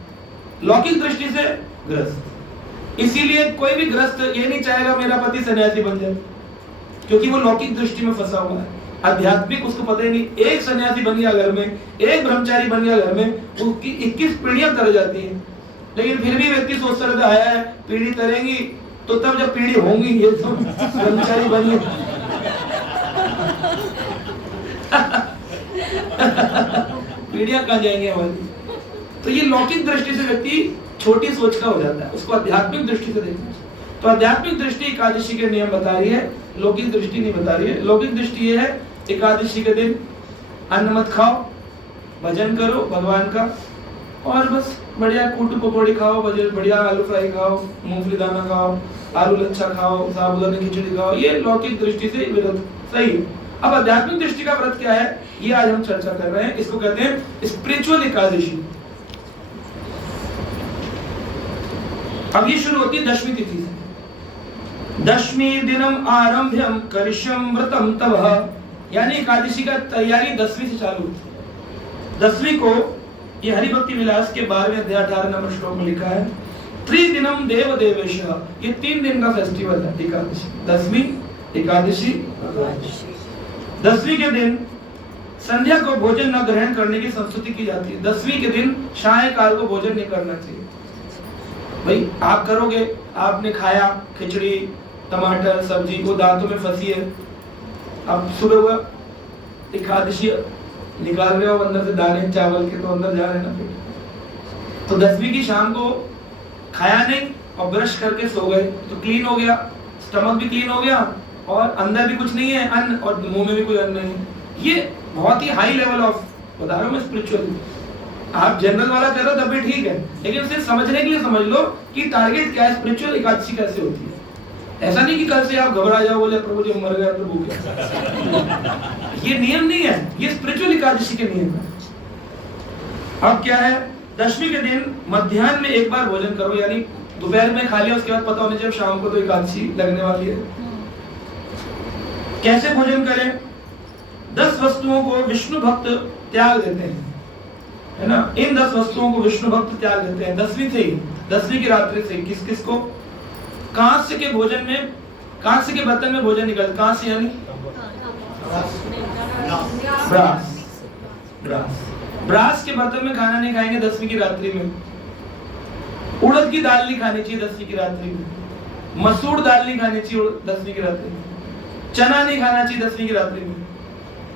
लौकिक दृष्टि से गृहस्थ। इसीलिए कोई भी गृहस्थ ये नहीं चाहेगा मेरा पति सन्यासी बन जाए, क्योंकि वो लौकिक दृष्टि में फंसा हुआ है। आध्यात्मिक उसको पता ही नहीं। एक सन्यासी बन गया घर में, एक ब्रह्मचारी बन गया घर में, उसकी 21 पीढ़ियां तर जाती हैं। लेकिन फिर भी व्यक्ति सोचता रहता है पीढ़ी तरेंगी तो तब जब पीढ़ी होंगी ये तो ब्रह्मचारी बनिए। पीढ़ियां कहां जाएंगे हमारी? तो ये लौकिक दृष्टि से व्यक्ति छोटी सोच का हो जाता है, उसको आध्यात्मिक दृष्टि से देखना। तो आध्यात्मिक दृष्टि एकादशी के नियम बता रही है, लौकिक दृष्टि नहीं बता रही है। लौकिक दृष्टि ये है एकादशी के दिन अन्न मत खाओ, भजन करो भगवान का, और बस बढ़िया कूटू पकौड़ी खाओ, बढ़िया आलू फ्राई खाओ, मूंगफली दाना खाओ, आलू लच्छा खाओ, साबूदाना खिचड़ी खाओ। ये लौकिक दृष्टि से व्रत सही है। अब आध्यात्मिक दृष्टि का व्रत क्या है, ये आज हम चर्चा कर रहे हैं। इसको कहते हैं स्पिरिचुअल एकादशी। अब ये शुरू होती है 10वीं तिथि से। 10वीं दिनम आरंभ्यम करिष्यम व्रतम तब, यानी एकादशी का तैयारी 10वीं से चालू होती है। 10वीं को ये हरि भक्ति विलास के 12वें अध्याय 18 नंबर श्लोक में लिखा है, त्रिदिनम देव देवेश, ये 3 दिन का फेस्टिवल है एकादशी, दसवीं एकादशी। 10वीं के दिन संध्या को भोजन न ग्रहण करने की संस्तुति की जाती है। 10वीं के दिन सायंकाल को भोजन नहीं करना चाहिए। भाई आप करोगे, आपने खाया खिचड़ी टमाटर सब्जी, वो दांतों में फंसी है, अब सुबह हुआ एकादशी निकाल रहे हो अंदर से दाने चावल के, तो अंदर जा रहे हैं ना पेट। तो 10वीं की शाम को खाया नहीं और ब्रश करके सो गए तो क्लीन हो गया, स्टमक भी क्लीन हो गया और अंदर भी कुछ नहीं है अन्न और मुंह में भी कोई अन्न नहीं है। ये बहुत ही हाई लेवल ऑफ बता रहा हूं मैं स्पिरिचुअल। आप जनरल वाला कर रहे हो तब भी ठीक है, लेकिन सिर्फ समझने के लिए समझ लो कि टारगेट क्या है, स्पिरिचुअल एकादशी कैसे होती है। ऐसा नहीं कि कल से आप घबरा जाओ, बोले प्रभु जी मर गया प्रभु क्या। ये नियम नहीं है, ये स्पिरिचुअल एकादशी के नियम है। अब क्या है, 10वीं के दिन मध्याह्न में एक बार भोजन करो, यानी दोपहर में खा लिया, उसके बाद पता होने चाहिए शाम को तो एकादशी लगने वाली है। कैसे भोजन करें? 10 वस्तुओं को विष्णु भक्त त्याग देते हैं, है ना। इन 10 वस्तुओं को विष्णु भक्त त्याग देते हैं 10वीं से ही, 10वीं की रात्रि से। किस किस को? कांस्य के भोजन में, कांस्य के बर्तन में भोजन निकल, कांस्य यानी ब्रास, ब्रास के बर्तन में खाना नहीं खाएंगे 10वीं की रात्रि में। उड़द की दाल नहीं खानी चाहिए 10वीं की रात्रि में। मसूर दाल नहीं खानी चाहिए 10वीं की रात्रि में। चना नहीं खाना चाहिए 10वीं की रात्रि में।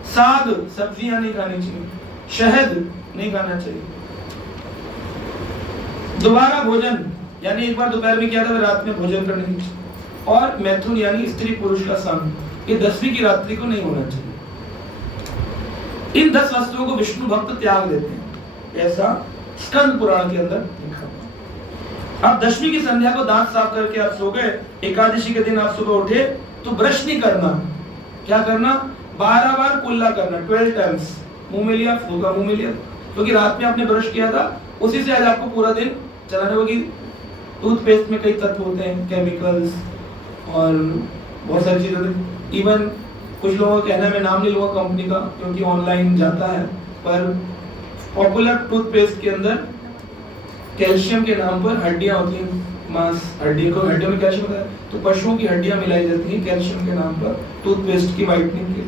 साग सब्जियां नहीं खानी चाहिए। शहद नहीं खाना चाहिए। दोबारा भोजन, यानी एक बार दोपहर में किया था, रात में भोजन करने की। और मैथुन यानी स्त्री पुरुष का संग, ये 10वीं की रात्रि को नहीं होना चाहिए। इन 10 वस्तुओं को विष्णु भक्त त्याग देते हैं, ऐसा स्कंद पुराण के अंदर लिखा है। अब 10वीं की संध्या को दांत साफ करके आप सो गए, एकादशी के दिन आप सुबह उठे तो ब्रश नहीं करना। क्या करना? 12 बार कुल्ला करना, 12 टाइम्स। मुंह में लिया, फूका, मुंह में लिया, क्योंकि रात में आपने ब्रश किया था, उसी से आज आपको पूरा दिन चलाने होगी। टूथपेस्ट में कई तत्व होते हैं, केमिकल्स और बहुत सारी चीजें। इवन कुछ लोगों का कहना है, मैं नाम नहीं लूंगा कंपनी का क्योंकि ऑनलाइन जाता है, पर पॉपुलर टूथपेस्ट के अंदर कैल्शियम के नाम पर हड्डियां होती हैं, मांस हड्डियों को, हड्डियों में कैल्शियम होता है, तो पशुओं की हड्डियां मिलाई जाती हैं कैल्शियम के नाम पर टूथपेस्ट की व्हाइटनिंग के लिए।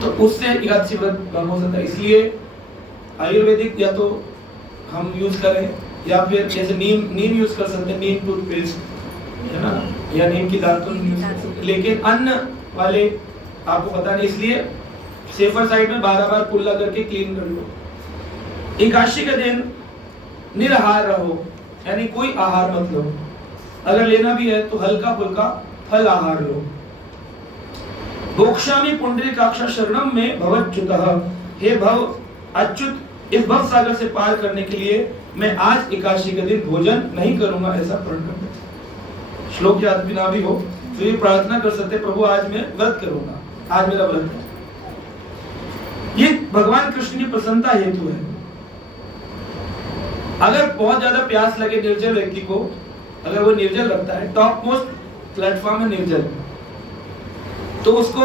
तो उससे एकादशी व्रत भंग हो सकता है। इसलिए आयुर्वेदिक या तो हम यूज करें, या फिर जैसे नीम यूज कर सकते हैं, नीम टूथपेस्ट, है ना, या नीम की दाल तो यूज कर सकते हैं। लेकिन अन्न वाले आपको पता नहीं, इसलिए सेफर साइड में 12 बार कुल्ला करके क्लीन कर लो। एकादशी के दिन निराहार रहो, यानी कोई आहार मत लो। अगर लेना भी है तो हल्का फुल्का फल आहार लो। भोक्ष्यामि पुंडरीकाक्ष शरणम में भवच्युतः, हे भव अच्युत, इस भव सागर से पार करने के लिए मैं आज एकादशी के दिन भोजन नहीं करूंगा, ऐसा प्रण करते। श्लोक याद भी ना भी हो तो ये प्रार्थना कर सकते, प्रभु आज मैं व्रत करूंगा, आज मेरा व्रत है। ये भगवान कृष्ण की प्रसन्नता हेतु है। अगर बहुत ज्यादा प्यास लगे निर्जल व्यक्ति को, अगर वो निर्जल रखता है, टॉप मोस्ट प्लेटफॉर्म है निर्जल, तो उसको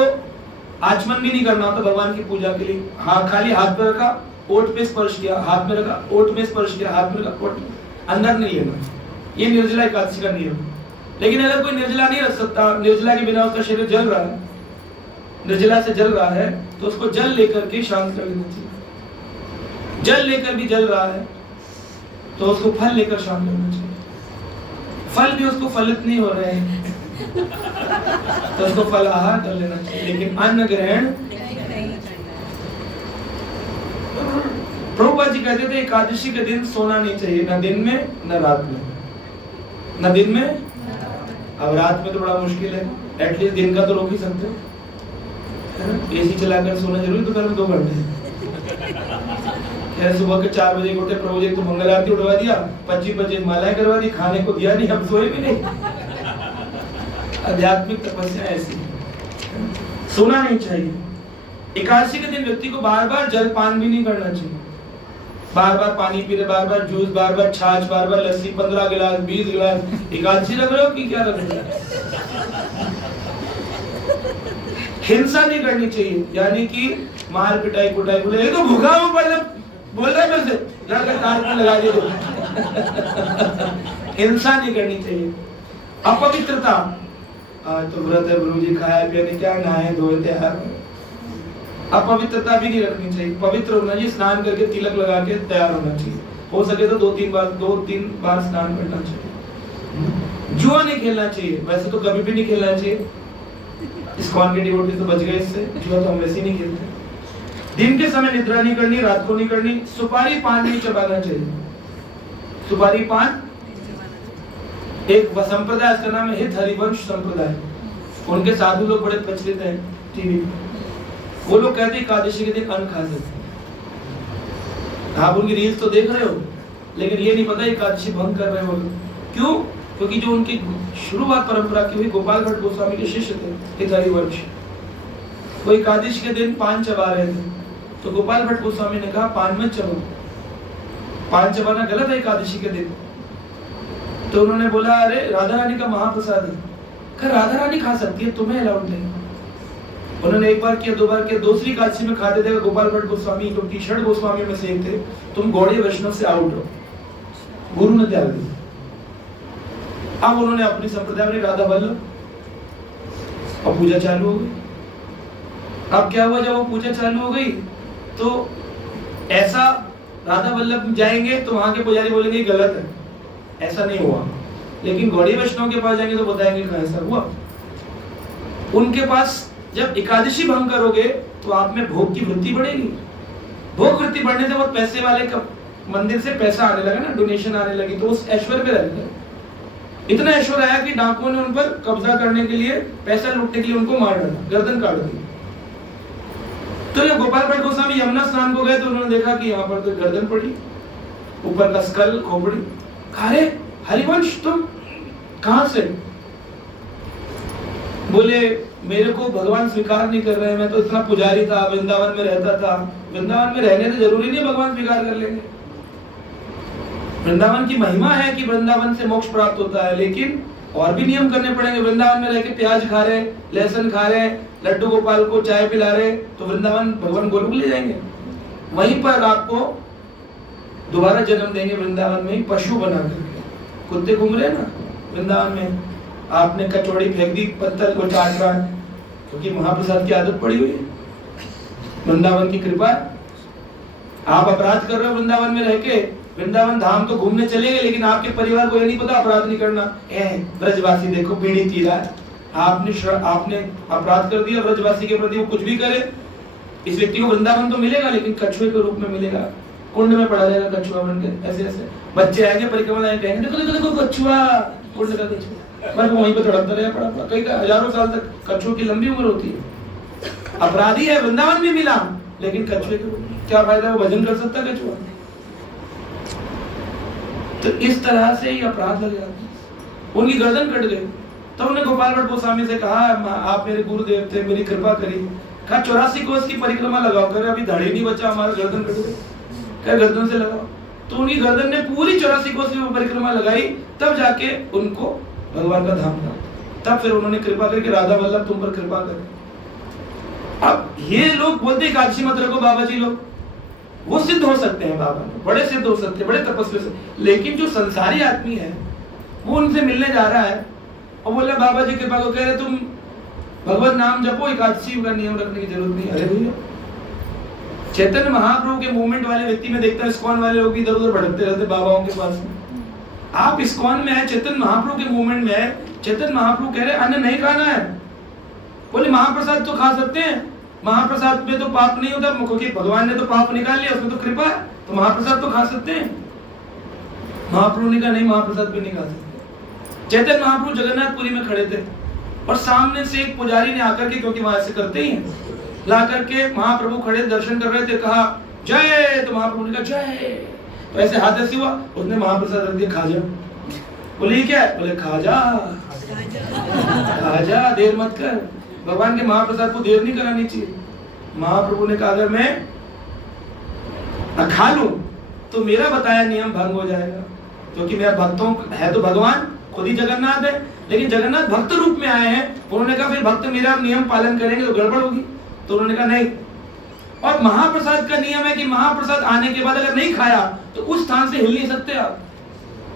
आचमन भी नहीं करना होता भगवान की पूजा के लिए। हाँ, खाली हाथ पे रखा, ओठ पे स्पर्श किया, हाथ में रखा, ओठ में स्पर्श किया, हाथ में रखा, ओठ में, अंदर नहीं लेना। ये निर्जला एकादशी का नियम। लेकिन अगर कोई निर्जला नहीं रख सकता, निर्जला के बिना उसका शरीर जल रहा है, निर्जला से जल रहा है, तो उसको जल लेकर के शांत कर लेना चाहिए। जल लेकर भी जल रहा है तो उसको फल लेकर शांत करना चाहिए। फल भी उसको फलित नहीं हो रहे हैं तो उसको फल आहार कर लेना चाहिए, लेकिन अन्न ग्रहण। प्रभुपाद जी कहते थे एकादशी के दिन सोना नहीं चाहिए, न दिन में न रात में, न दिन में। अब रात में तो बड़ा मुश्किल है, एटलीस्ट दिन का तो रोक ही सकते हो। एसी चलाकर सोना जरूरी, दोपहर में 2 घंटे। सुबह के 4 बजे उठे, प्रभु जी तो मंगल आरती उठवा दिया, 25 मालाएं करवा दी, खाने को दिया नहीं, हम सोए भी नहीं। आध्यात्मिक तपस्या ऐसी, सोना नहीं चाहिए। एकादशी के दिन व्यक्ति को बार बार जलपान भी नहीं करना चाहिए। बार बार पानी पी रहे, बार बार जूस, बार बार छाछ, बार बार लस्सी, 15 गिलास 20 गिलास। एकादशी रख रहे हो कि क्या रख रहे हो? हिंसा नहीं करनी चाहिए, यानी कि मार पिटाई कुटाई, बोले तो भूखा हूं, पहले बोल रहा है मेरे से, लड़का कार में लगा दिया। हिंसा नहीं करनी चाहिए। अपवित्रता, आज तो व्रत है गुरु जी, खाया पिया नहीं, क्या नहाए धोए तैयार। अपवित्रता भी नहीं रखनी चाहिए, पवित्र होना चाहिए, स्नान करके तिलक लगा के तैयार होना चाहिए, हो सके तो 2-3 बार स्नान करना चाहिए। जुआ नहीं खेलना चाहिए, वैसे तो कभी भी नहीं खेलना चाहिए, इस्कॉन के डिवोटी तो बच गए इससे, जुआ तो हम वैसे ही नहीं खेलते। दिन के समय निद्रा नहीं करनी, रात को नहीं करनी, सुपारी पान नहीं चबाना चाहिए, सुपारी पान। एक संप्रदाय, इसका नाम है हित हरिवंश संप्रदाय, उनके साधु लोग बड़े प्रचलित हैं टीवी, वो लोग कहते हैं एकादशी के दिन अन्न खा सकते। आप उनकी रील्स तो देख रहे हो, लेकिन ये नहीं पता एकादशी भंग कर रहे हो। क्यों? क्योंकि जो उनकी शुरुआत परंपरा की हुई, गोपाल भट्ट गोस्वामी के शिष्य थे हित हरिवंश, वो एकादशी के दिन पान चबा रहे थे, तो गोपाल भट्ट गोस्वामी ने कहा पान मत चबाओ, पान चबाना गलत है एकादशी के दिन। तो उन्होंने बोला अरे राधा रानी का महाप्रसाद है, कहा राधा रानी खा सकती है, तुम्हें अलाउड नहीं। उन्होंने एक बार किया, 2 बार किया, दूसरी एकादशी में खाते थे गोपाल भट्ट गोस्वामी, क्योंकि षड गोस्वामी में से एक थे, तुम गौड़ीय वैष्णव से आउट हो, गुरु ने त्याग दिया। अब उन्होंने अपनी संप्रदाय में राधा वल्लभ, और पूजा चालू हो गई। अब क्या हुआ, जब वो पूजा चालू हो गई तो ऐसा राधा वल्लभ जाएंगे तो वहां के पुजारी बोलेंगे गलत है, ऐसा नहीं हुआ। लेकिन गौड़ीय वैष्णव के पास जाएंगे तो बताएंगे कि ऐसा हुआ। उनके पास जब एकादशी भंग करोगे तो आप में भोग की वृत्ति बढ़ेगी, भोग वृत्ति बढ़ने से वो पैसे वाले का मंदिर से पैसा आने लगा ना, डोनेशन आने लगी, तो उस ऐश्वर्य पे रह गए। इतना ऐश्वर्य आया कि डाकुओं ने उन पर कब्जा करने के लिए, पैसा लूटने के लिए उनको मार डाला, गर्दन काट दी। तो जब गोपाल भट्ट गोस्वामी यमुना स्नान को गए तो उन्होंने देखा कि यहाँ पर तो गर्दन पड़ी, ऊपर का स्कल, खोपड़ी। अरे हरिवंश तुम कहां से? बोले मेरे को भगवान स्वीकार नहीं कर रहे हैं, मैं तो इतना पुजारी था, वृंदावन में रहता था। वृंदावन में रहने से जरूरी नहीं भगवान स्वीकार कर लेंगे। वृंदावन की महिमा है कि वृंदावन से मोक्ष प्राप्त होता है, लेकिन और भी नियम करने पड़ेंगे। वृंदावन में रह के प्याज खा रहे, लहसुन खा रहे, लड्डू गोपाल को चाय पिला रहे, तो वृंदावन भगवान गोलोक ले जाएंगे। वहीं पर आपको दोबारा जन्म देंगे वृंदावन में, पशु बनाकर। कुत्ते घूम रहे ना वृंदावन में, आपने कचौड़ी फेंक दी, पत्थर को चाट रहा है, क्योंकि महाप्रसाद की आदत पड़ी हुई है, वृंदावन की कृपा है। आप अपराध कर रहे हो वृंदावन में रह के, वृंदावन धाम तो घूमने चलेंगे, लेकिन आपके परिवार को ये नहीं पता अपराध नहीं करना। ब्रजवासी देखो बीड़ी पी रहा है, आपने अपराध कर दिया ब्रजवासी के प्रति, वो कुछ भी करे, इस व्यक्ति को वृंदावन तो मिलेगा, लेकिन कछुए के रूप में मिलेगा, कुंड में पड़ा रहेगा कछुआ बन के। ऐसे ऐसे बच्चे आएंगे परिक्रमा कहेंगे देखो देखो देखो कछुआ, कुंड का कछुआ, बस वहीं पे तड़पता रहेगा पड़ा। कई हजारों साल तक कछुओं की लंबी उम्र होती है। अपराधी है, वृंदावन में मिला, लेकिन कछुए को क्या फायदा, वो भजन कर सकता कछुआ? तो इस तरह से ही अपराध लग जाते, उनकी गर्दन कट गई। तो उन्होंने गोपाल भट्ट गोस्वामी से कहा आप मेरे गुरुदेव थे, मेरी कृपा करी। कहा 84 कोस की परिक्रमा लगाओ। करे अभी दाढ़ी नहीं बचा, हमारा गर्दन कट गई। क्या गर्दन से लगाओ? तो उनकी गर्दन ने पूरी 84 कोस की परिक्रमा लगाई, तब जाके उनको भगवान का धाम था। तब फिर उन्होंने कृपा करके राधा वल्लभ तुम पर कृपा करे। अब ये लोग बोलते एकादशी मत रखो बाबा जी लोग, वो सिद्ध हो सकते हैं, बाबा बड़े सिद्ध हो सकते हैं, बड़े तपस्वी से, लेकिन जो संसारी आदमी है वो उनसे मिलने जा रहा है और बोला बाबा जी कृपा को, कह रहे तुम भगवत नाम जपो, एकादशी का नियम रखने की जरूरत नहीं। अरे भैया, चैतन्य महाप्रभु के मूवमेंट वाले व्यक्ति में देखता है इस्कॉन वाले लोग इधर उधर भटकते रहते बाबाओं के पास में। आप इस्कॉन में है, चैतन्य महाप्रभु के मूवमेंट में है, चैतन्य महाप्रभु कह रहे अन्न नहीं खाना है। बोले महाप्रसाद तो खा सकते हैं, महाप्रसाद में तो पाप नहीं होता, क्योंकि भगवान ने तो पाप निकाल लिया, उसमें तो कृपा है, तो महाप्रसाद तो खा सकते हैं। महाप्रभु ने कहा नहीं, महाप्रसाद भी नहीं खा सकते। चैतन्य महाप्रभु जगन्नाथपुरी में खड़े थे और सामने से एक पुजारी ने आकर के, क्योंकि वहां ऐसे करते ही हैं, ला करके महाप्रभु खड़े दर्शन कर रहे थे, कहा जय, तो महाप्रभु ने कहा जय, तो ऐसे हाथ ऐसे हुआ, उसने महाप्रसाद रख दिया, खा जा। बोले क्या है? बोले खा जा, खा जा, देर मत कर। भगवान के महाप्रसाद को देर नहीं करानी चाहिए। महाप्रभु ने कहा अगर मैं खा लूं तो मेरा बताया नियम भंग हो जाएगा, क्योंकि मेरा भक्तों है तो भगवान खुद ही जगन्नाथ है, लेकिन जगन्नाथ भक्त रूप में आए हैं। उन्होंने कहा फिर भक्त मेरा नियम पालन करेंगे तो गड़बड़ होगी, तो उन्होंने कहा नहीं, और महाप्रसाद का नियम है कि महाप्रसाद आने के बाद अगर नहीं खाया तो उस स्थान से हिल नहीं सकते आप।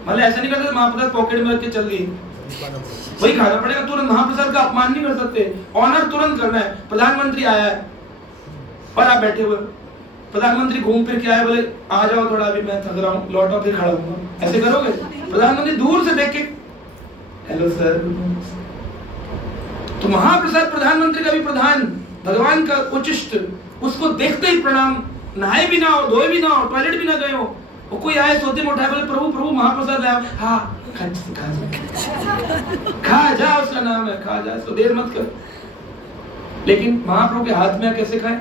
मतलब ऐसा नहीं करते महाप्रसाद पॉकेट में रख के चल गई, वही खाना पड़ेगा तुरंत। महाप्रसाद का अपमान नहीं कर सकते, ऑनर तुरंत करना है। प्रधानमंत्री आया है और आप बैठे हुए, प्रधानमंत्री घूम फिर के आए, बोले आ जाओ थोड़ा, अभी मैं थक रहा हूँ, लौटा फिर खड़ा हूँ, ऐसे करोगे? प्रधानमंत्री दूर से देख के हेलो सर। तो महाप्रसाद प्रधानमंत्री का भी प्रधान, भगवान का उचिष्ट, उसको देखते ही प्रणाम। नहाए भी ना हो, धोए भी ना हो, टॉयलेट भी ना गए हो, वो कोई आए सोते में उठाए, बोले प्रभु प्रभु महाप्रसाद लाया, हाँ खा जा, उसका नाम है, खा जा, इसको देर मत कर। लेकिन महाप्रभु के हाथ में कैसे खाए?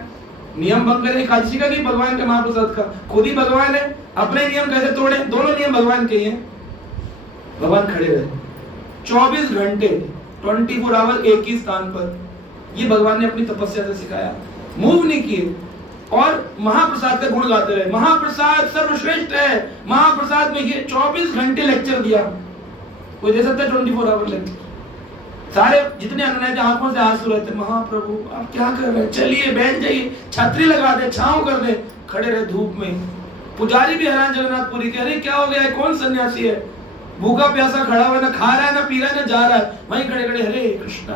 नियम भंग करें एकादशी का कि भगवान के महाप्रसाद का? खुद ही भगवान है, अपने नियम कैसे तोड़े? दोनों नियम भगवान के ही हैं। भगवान खड़े रहे 24 घंटे 24 आवर एक ही स्थान पर, ये भगवान ने अपनी तपस्या से सिखाया, मूव नहीं किए। और महाप्रसाद का गुण गाते रहे, महाप्रसाद सर्वश्रेष्ठ है, महाप्रसाद में ये 24 घंटे लेक्चर दिया। कोई दे सकता है 24 आवर लेक्चर? सारे जितने अन्य आंखों से आंसू रहते, महाप्रभु आप क्या कर रहे हैं, चलिए बैठ जाइए, छतरी लगा दे, छांव कर दे, खड़े रहे धूप में। पुजारी भी हैरान जगन्नाथपुरी के, अरे क्या हो गया है, कौन सन्यासी है, भूखा प्यासा खड़ा हुआ, ना खा रहा है, ना पी रहा है, ना जा रहा है, वहीं खड़े खड़े हरे कृष्णा,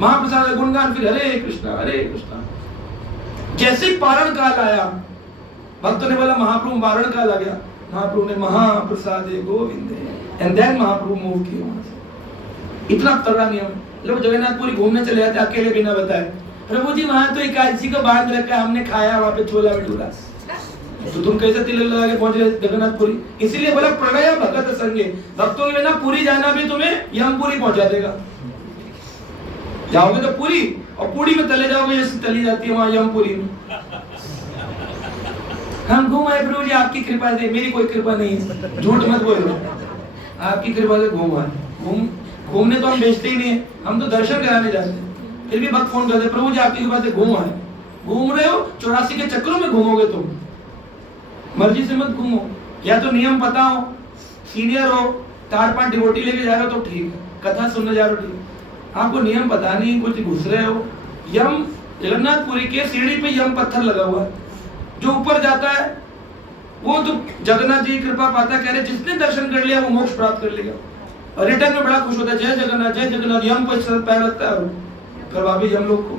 महाप्रसाद का गुणगान, फिर हरे कृष्णा। जैसे ही पारण काल आया, भक्तों ने बोला महाप्रभु पारण काल आ गया, महाप्रभु ने महाप्रसादे गोविंदे, एंड देन महाप्रभु मूव किए वहां से। इतना तगड़ा नियम है। लोग जगन्नाथपुरी घूमने चले जाते अकेले बिना बताए, प्रभु जी वहां तो एकादशी को बांध रखा, हमने खाया वहां पे छोला भटूरा, तो तुम कैसे तिलक लगा के पहुंच गए जगन्नाथपुरी? इसीलिए बोला प्रणय भगत संगे, भक्तों के बिना पुरी जाना भी तुम्हें यमपुरी पहुंचा देगा। जाओगे तो पुरी, और पूरी में तले जाओगे जैसे तली जाती है वहां यमपुरी में। हम घूम आए प्रभु जी आपकी कृपा से, मेरी कोई कृपा नहीं है, झूठ मत बोलो, आपकी कृपा से घूम आए। घूमने तो हम बेचते ही नहीं है, हम तो दर्शन कराने जाते हैं। फिर भी भक्त फोन करते प्रभु जी आपकी कृपा से घूम आए। घूम रहे हो 84 के चक्रों में घूमोगे तुम, मर्जी से मत घूमो। या तो नियम पता हो, सीनियर हो, 4-5 डिवोटी लेके जा रहे हो तो ठीक है, कथा सुनने जा रहे हो ठीक, आपको नियम पता नहीं, कुछ घुस रहे हो। यम जगन्नाथपुरी के सीढ़ी पे यम पत्थर लगा हुआ है, जो ऊपर जाता है वो तो जगन्नाथ जी की कृपा पाता, कह रहे जिसने दर्शन कर लिया वो मोक्ष प्राप्त कर लेगा। और रिटर्न में बड़ा खुश होता है, जय जगन्नाथ। यम को सर पैर लगता है, फिर वापिस यम लोग को,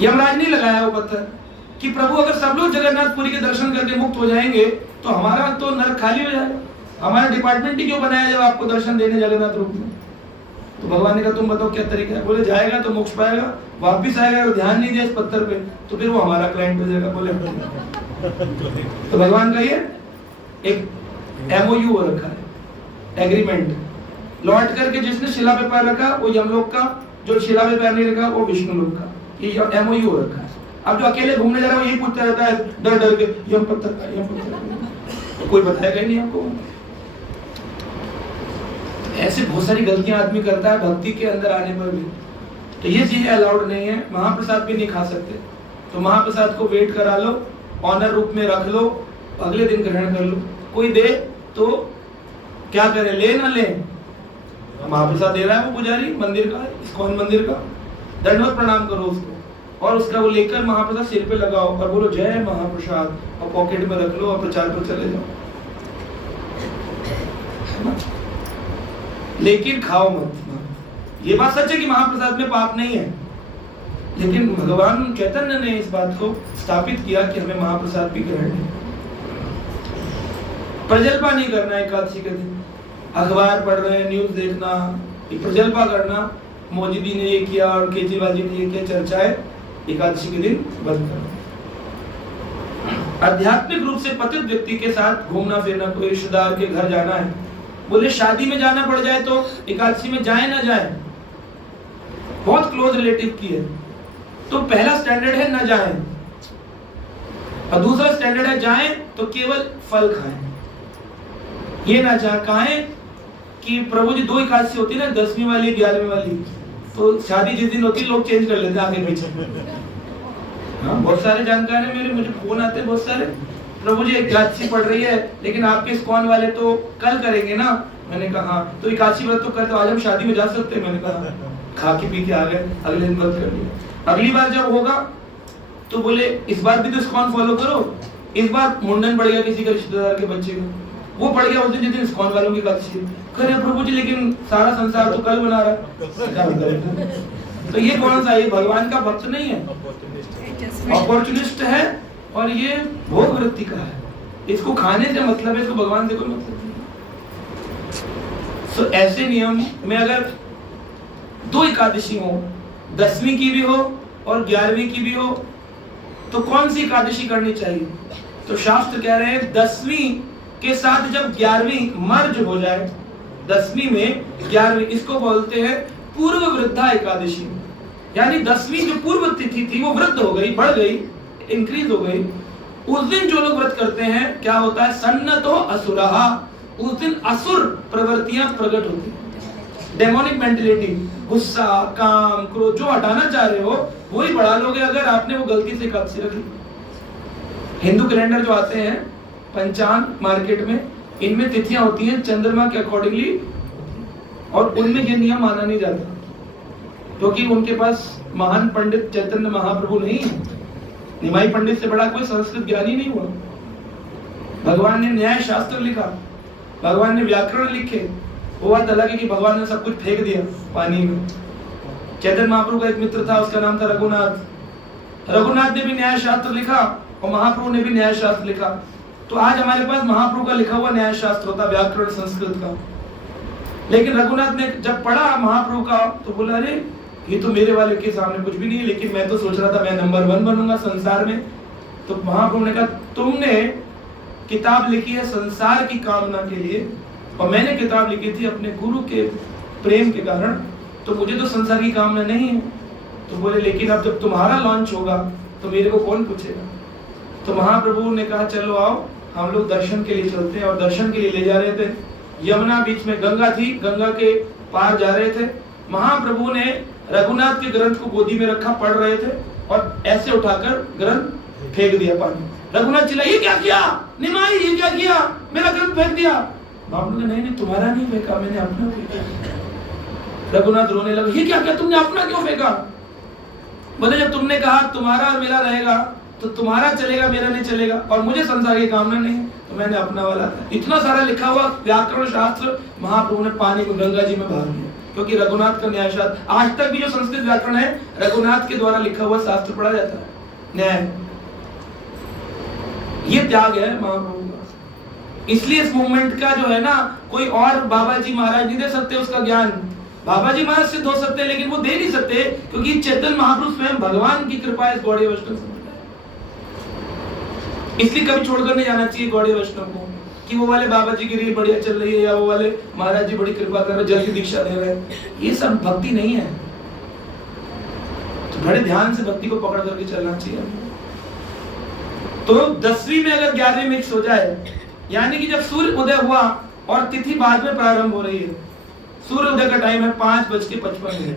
यमराज नहीं लगाया वो पत्थर कि प्रभु अगर सब लोग जगन्नाथपुरी के दर्शन करके मुक्त हो जाएंगे तो हमारा तो नरक खाली हो जाएगा, हमारा डिपार्टमेंट ही क्यों बनाया जब आपको दर्शन देने जगन्नाथ रूप में। तो भगवान ने कहा तुम बताओ क्या तरीका है? बोले जाएगा तो मोक्ष पाएगा, वापिस आएगा तो ध्यान नहीं दिया इस पत्थर पे तो फिर वो हमारा क्लाइंट हो जाएगा। बोले तो भगवान का ये एक MOU हो रखा है, एग्रीमेंट। लौट करके जिसने शिला पे पैर रखा वो यमलोक का, जो शिला पे पैर नहीं रखा वो विष्णु लोक का, ये MOU हो रखा है। अब जो अकेले घूमने जा रहा है वो यही पूछता रहता है डर डर के, यम पत्थर, कोई बताएगा ही नहीं आपको। ऐसे बहुत सारी गलतियां आदमी करता है भक्ति के अंदर आने पर भी, तो ये चीजें अलाउड नहीं है। महाप्रसाद भी नहीं खा सकते, तो महाप्रसाद को वेट करा लो, ऑनर रूप में रख लो, अगले दिन ग्रहण कर लो। कोई दे तो क्या करे, ले ना ले, महाप्रसाद दे रहा है वो पुजारी मंदिर का, इस्कॉन मंदिर का, दंडवत प्रणाम करो उसको, और उसका वो लेकर महाप्रसाद सिर पे लगाओ और बोलो जय महाप्रसाद, और पॉकेट में रख लो और प्रचार पर चले जाओ। लेकिन खाओ मत। ये बात सच है कि महाप्रसाद में पाप नहीं है, लेकिन भगवान चैतन्य ने इस बात को स्थापित किया कि हमें महाप्रसाद भी ग्रहण है। प्रजल्पा नहीं करना एकादशी के दिन, अखबार पढ़ रहे हैं, न्यूज देखना, प्रजल्पा करना, मोदी जी ने ये किया और केजरीवाल जी ने ये किया, चर्चाएं एकादशी के दिन बंद करना। आध्यात्मिक रूप से पतित व्यक्ति के साथ घूमना फिरना, कोई रिश्तेदार के घर जाना है, बोले शादी में जाना पड़ जाए तो एकादशी में जाए ना जाए, बहुत क्लोज रिलेटिव की है, तो पहला स्टैंडर्ड है न जाए, और दूसरा स्टैंडर्ड है जाए तो केवल फल खाएं। ये ना चाहें कि प्रभु जी 2 एकादशी होती है ना, 10वीं वाली 11वीं वाली, तो शादी जिस दिन होती है लोग चेंज कर लेते हैं आगे पीछे। हाँ, बहुत सारे जानकार हैं मेरे, मुझे फोन आते हैं बहुत सारे, प्रभु जी एकादशी पड़ रही है लेकिन आपके इस्कॉन वाले तो कल करेंगे ना। मैंने कहा हाँ, तो एकादशी व्रत तो कल, तो आज हम शादी में जा सकते हैं। मैंने कहा खा के पी के आ गए, अगले दिन व्रत कर लिया। अगली बार जब होगा तो बोले इस बार भी तो इस्कॉन फॉलो करो। इस बार मुंडन पड़ गया किसी का रिश्तेदार के बच्चे का, वो पड़ गया उस दिन जिस दिन इस्कॉन वालों की एकादशी। कह रहे प्रभु जी लेकिन सारा संसार तो कल बना रहा है। तो ये कौन सा, ये भगवान का भक्त नहीं है, अपॉर्चुनिस्ट है, और ये भोग वृत्ति का है। इसको खाने से मतलब है, इसको भगवान से कोई मतलब नहीं। तो ऐसे नियम में अगर 2 एकादशी हो, 10वीं की भी हो और 11वीं की भी हो, तो कौन सी एकादशी करनी चाहिए? तो शास्त्र कह रहे हैं 10वीं के साथ जब 11वीं मर्ज हो जाए, 10वीं में 11वीं, इसको बोलते हैं पूर्व वृद्धा एकादशी। यानी 10वीं जो पूर्व तिथि थी वो वृद्ध हो गई, बढ़ गई, इंक्रीज हो गई। उस दिन जो लोग व्रत करते हैं क्या होता है? सन्नतो असुरहा, उस दिन असुर प्रवृत्तियां प्रकट होती हैं। डेमोनिक मेंटलिटी, गुस्सा, काम, क्रोध जो हटाना चाह रहे हो वही बढ़ा लोगे अगर आपने वो गलती से एकादशी रख ली। हिंदू कैलेंडर जो आते हैं, पंचांग मार्केट में, इनमें तिथियां होती हैं चंद्रमा के अकॉर्डिंगली, और उनमें ये नियम माना नहीं जाता क्योंकि उनके पास महान पंडित चैतन्य महाप्रभु नहीं है। निमाई पंडित से बड़ा कोई संस्कृत ज्ञानी नहीं हुआ। भगवान ने न्याय शास्त्र लिखा, भगवान ने व्याकरण लिखे। वो बात अलग है कि भगवान ने सब कुछ फेंक दिया पानी में। चैतन्य महाप्रभु का एक मित्र था, उसका नाम था रघुनाथ। रघुनाथ ने भी न्याय शास्त्र लिखा और महाप्रभु ने भी न्याय शास्त्र लिखा। तो आज हमारे पास महाप्रभु का लिखा हुआ न्याय शास्त्र होता, व्याकरण संस्कृत का। लेकिन रघुनाथ ने जब पढ़ा महाप्रभु का तो बोला अरे ये तो मेरे वाले के सामने कुछ भी नहीं है, लेकिन मैं तो सोच रहा था मैं नंबर 1 बनूंगा संसार में। तो महाप्रभु ने कहा तुमने किताब लिखी है संसार की कामना के लिए और मैंने किताब लिखी थी अपने गुरु के प्रेम के कारण, तो मुझे तो संसार की कामना नहीं है। तो बोले लेकिन अब जब तुम्हारा लॉन्च होगा तो मेरे को कौन पूछेगा? तो महाप्रभु ने कहा चलो आओ हम लोग दर्शन के लिए चलते हैं। और दर्शन के लिए ले जा रहे थे, यमुना बीच में गंगा थी, गंगा के पार जा रहे थे। महाप्रभु ने रघुनाथ के ग्रंथ को गोदी में रखा, पढ़ रहे थे और ऐसे उठाकर ग्रंथ फेंक दिया पानी। रघुनाथ चिल्ला ये क्या किया? निमाई ये क्या किया? मेरा ग्रंथ फेंक दिया। महाप्रभु ने नहीं तुम्हारा नहीं फेंका, मैंने अपना फेंका। रघुनाथ रोने लगे, ये क्या किया तुमने, अपना क्यों फेंका? बोले जब तुमने कहा तुम्हारा मेरा रहेगा तो तुम्हारा चलेगा मेरा नहीं चलेगा, और मुझे संसार की कामना नहीं है तो मैंने अपना वाला था। इतना सारा लिखा हुआ व्याकरण शास्त्र महाप्रभु ने पानी को गंगा जी में बहा दिया, क्योंकि रघुनाथ का न्याय शास्त्र आज तक भी जो संस्कृत व्याकरण है रघुनाथ के द्वारा लिखा हुआ शास्त्र पढ़ा जाता है, न्याय। ये त्याग है महाप्रभु का। इसलिए इस मूवमेंट का जो है ना, कोई और बाबा जी महाराज नहीं दे सकते उसका ज्ञान। बाबा जी महाराज सिद्ध हो सकते हैं लेकिन वो दे नहीं सकते, क्योंकि चैतन्य महाप्रभु स्वयं भगवान की कृपा इस गौड़ीय वैष्णव संप्रदाय। इसलिए कभी छोड़कर नहीं जाना चाहिए गौड़ीय वैष्णव को कि वो वाले बाबा जी की रील बढ़िया चल रही है या वो वाले महाराज जी बड़ी कृपा कर रहे हैं, जल्दी दीक्षा दे रहे हैं। ये सब भक्ति नहीं है। तो बड़े ध्यान से भक्ति को पकड़ करके चलना चाहिए। तो 10वीं में अगर 11वीं मिक्स हो जाए, यानी कि जब सूर्य उदय हुआ और तिथि बाद में प्रारंभ हो रही है, सूर्य उदय का टाइम है 5:55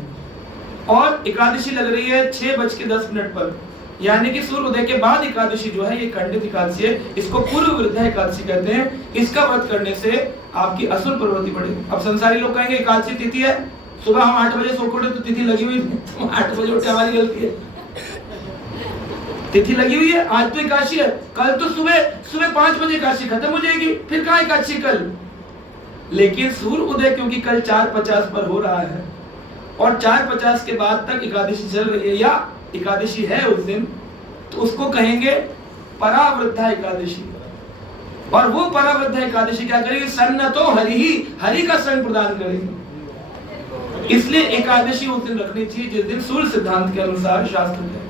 और एकादशी लग रही है 6:10 पर, यानी कि सूर्य उदय के बाद एकादशी जो है ये खंडित एकादशी है। इसको पूर्व वृद्धा एकादशी कहते हैं। इसका व्रत करने से आपकी असुर प्रवृत्ति बढ़ेगी। अब संसारी लोग कहेंगे एकादशी तिथि है, सुबह हम 8 बजे सो उठे तो तिथि लगी हुई थी, 8 बजे उठे हमारी गलती है, तिथि लगी हुई है, आज तो एकादशी है, कल तो सुबह 5 बजे एकादशी खत्म हो जाएगी, फिर कहाँ एकादशी कल? लेकिन सूर्य उदय क्योंकि कल 4:50 पर हो रहा है और 4:50 के बाद तक एकादशी चल रही है या एकादशी है उस दिन, तो उसको कहेंगे परावृद्धा एकादशी। और वो परावृद्धा एकादशी क्या करेगी? सन्नतो हरि का संग प्रदान करेगी। इसलिए एकादशी उस दिन रखनी चाहिए जिस दिन सूर्य सिद्धांत के अनुसार शास्त्र है।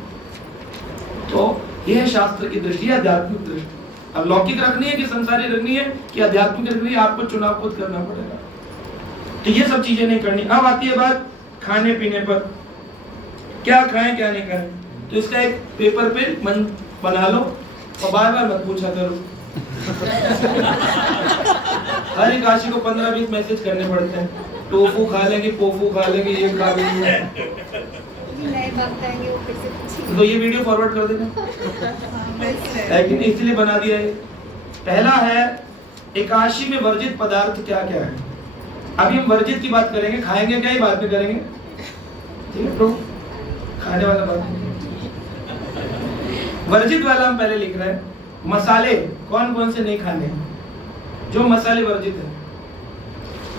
तो यह है शास्त्र की दृष्टि, आध्यात्मिक दृष्टि। अब लौकिक रखनी है कि संसारी रखनी है कि आध्यात्मिक रखनी है, आपको चुनाव खुद करना पड़ेगा। तो ये सब चीजें नहीं करनी। अब आती है बात खाने पीने पर, क्या खाएं क्या नहीं खाएं। तो इसका एक पेपर पे मन बना लो और बार बार मत पूछा करो। हर एक राशि को 15-20 मैसेज करने पड़ते हैं, टोफू खा लेंगे, पोफू खा लेंगे, ये खा लेंगे, तो ये वीडियो फॉरवर्ड कर देना, लेकिन इसलिए बना दिया है। पहला है एकादशी में वर्जित पदार्थ क्या क्या है। अभी हम वर्जित की बात करेंगे, खाएंगे क्या ही बाद में करेंगे, ठीक है? तो खाने वाला बात वर्जित वाला हम पहले लिख रहे हैं। मसाले कौन कौन से नहीं खाने, जो मसाले वर्जित है।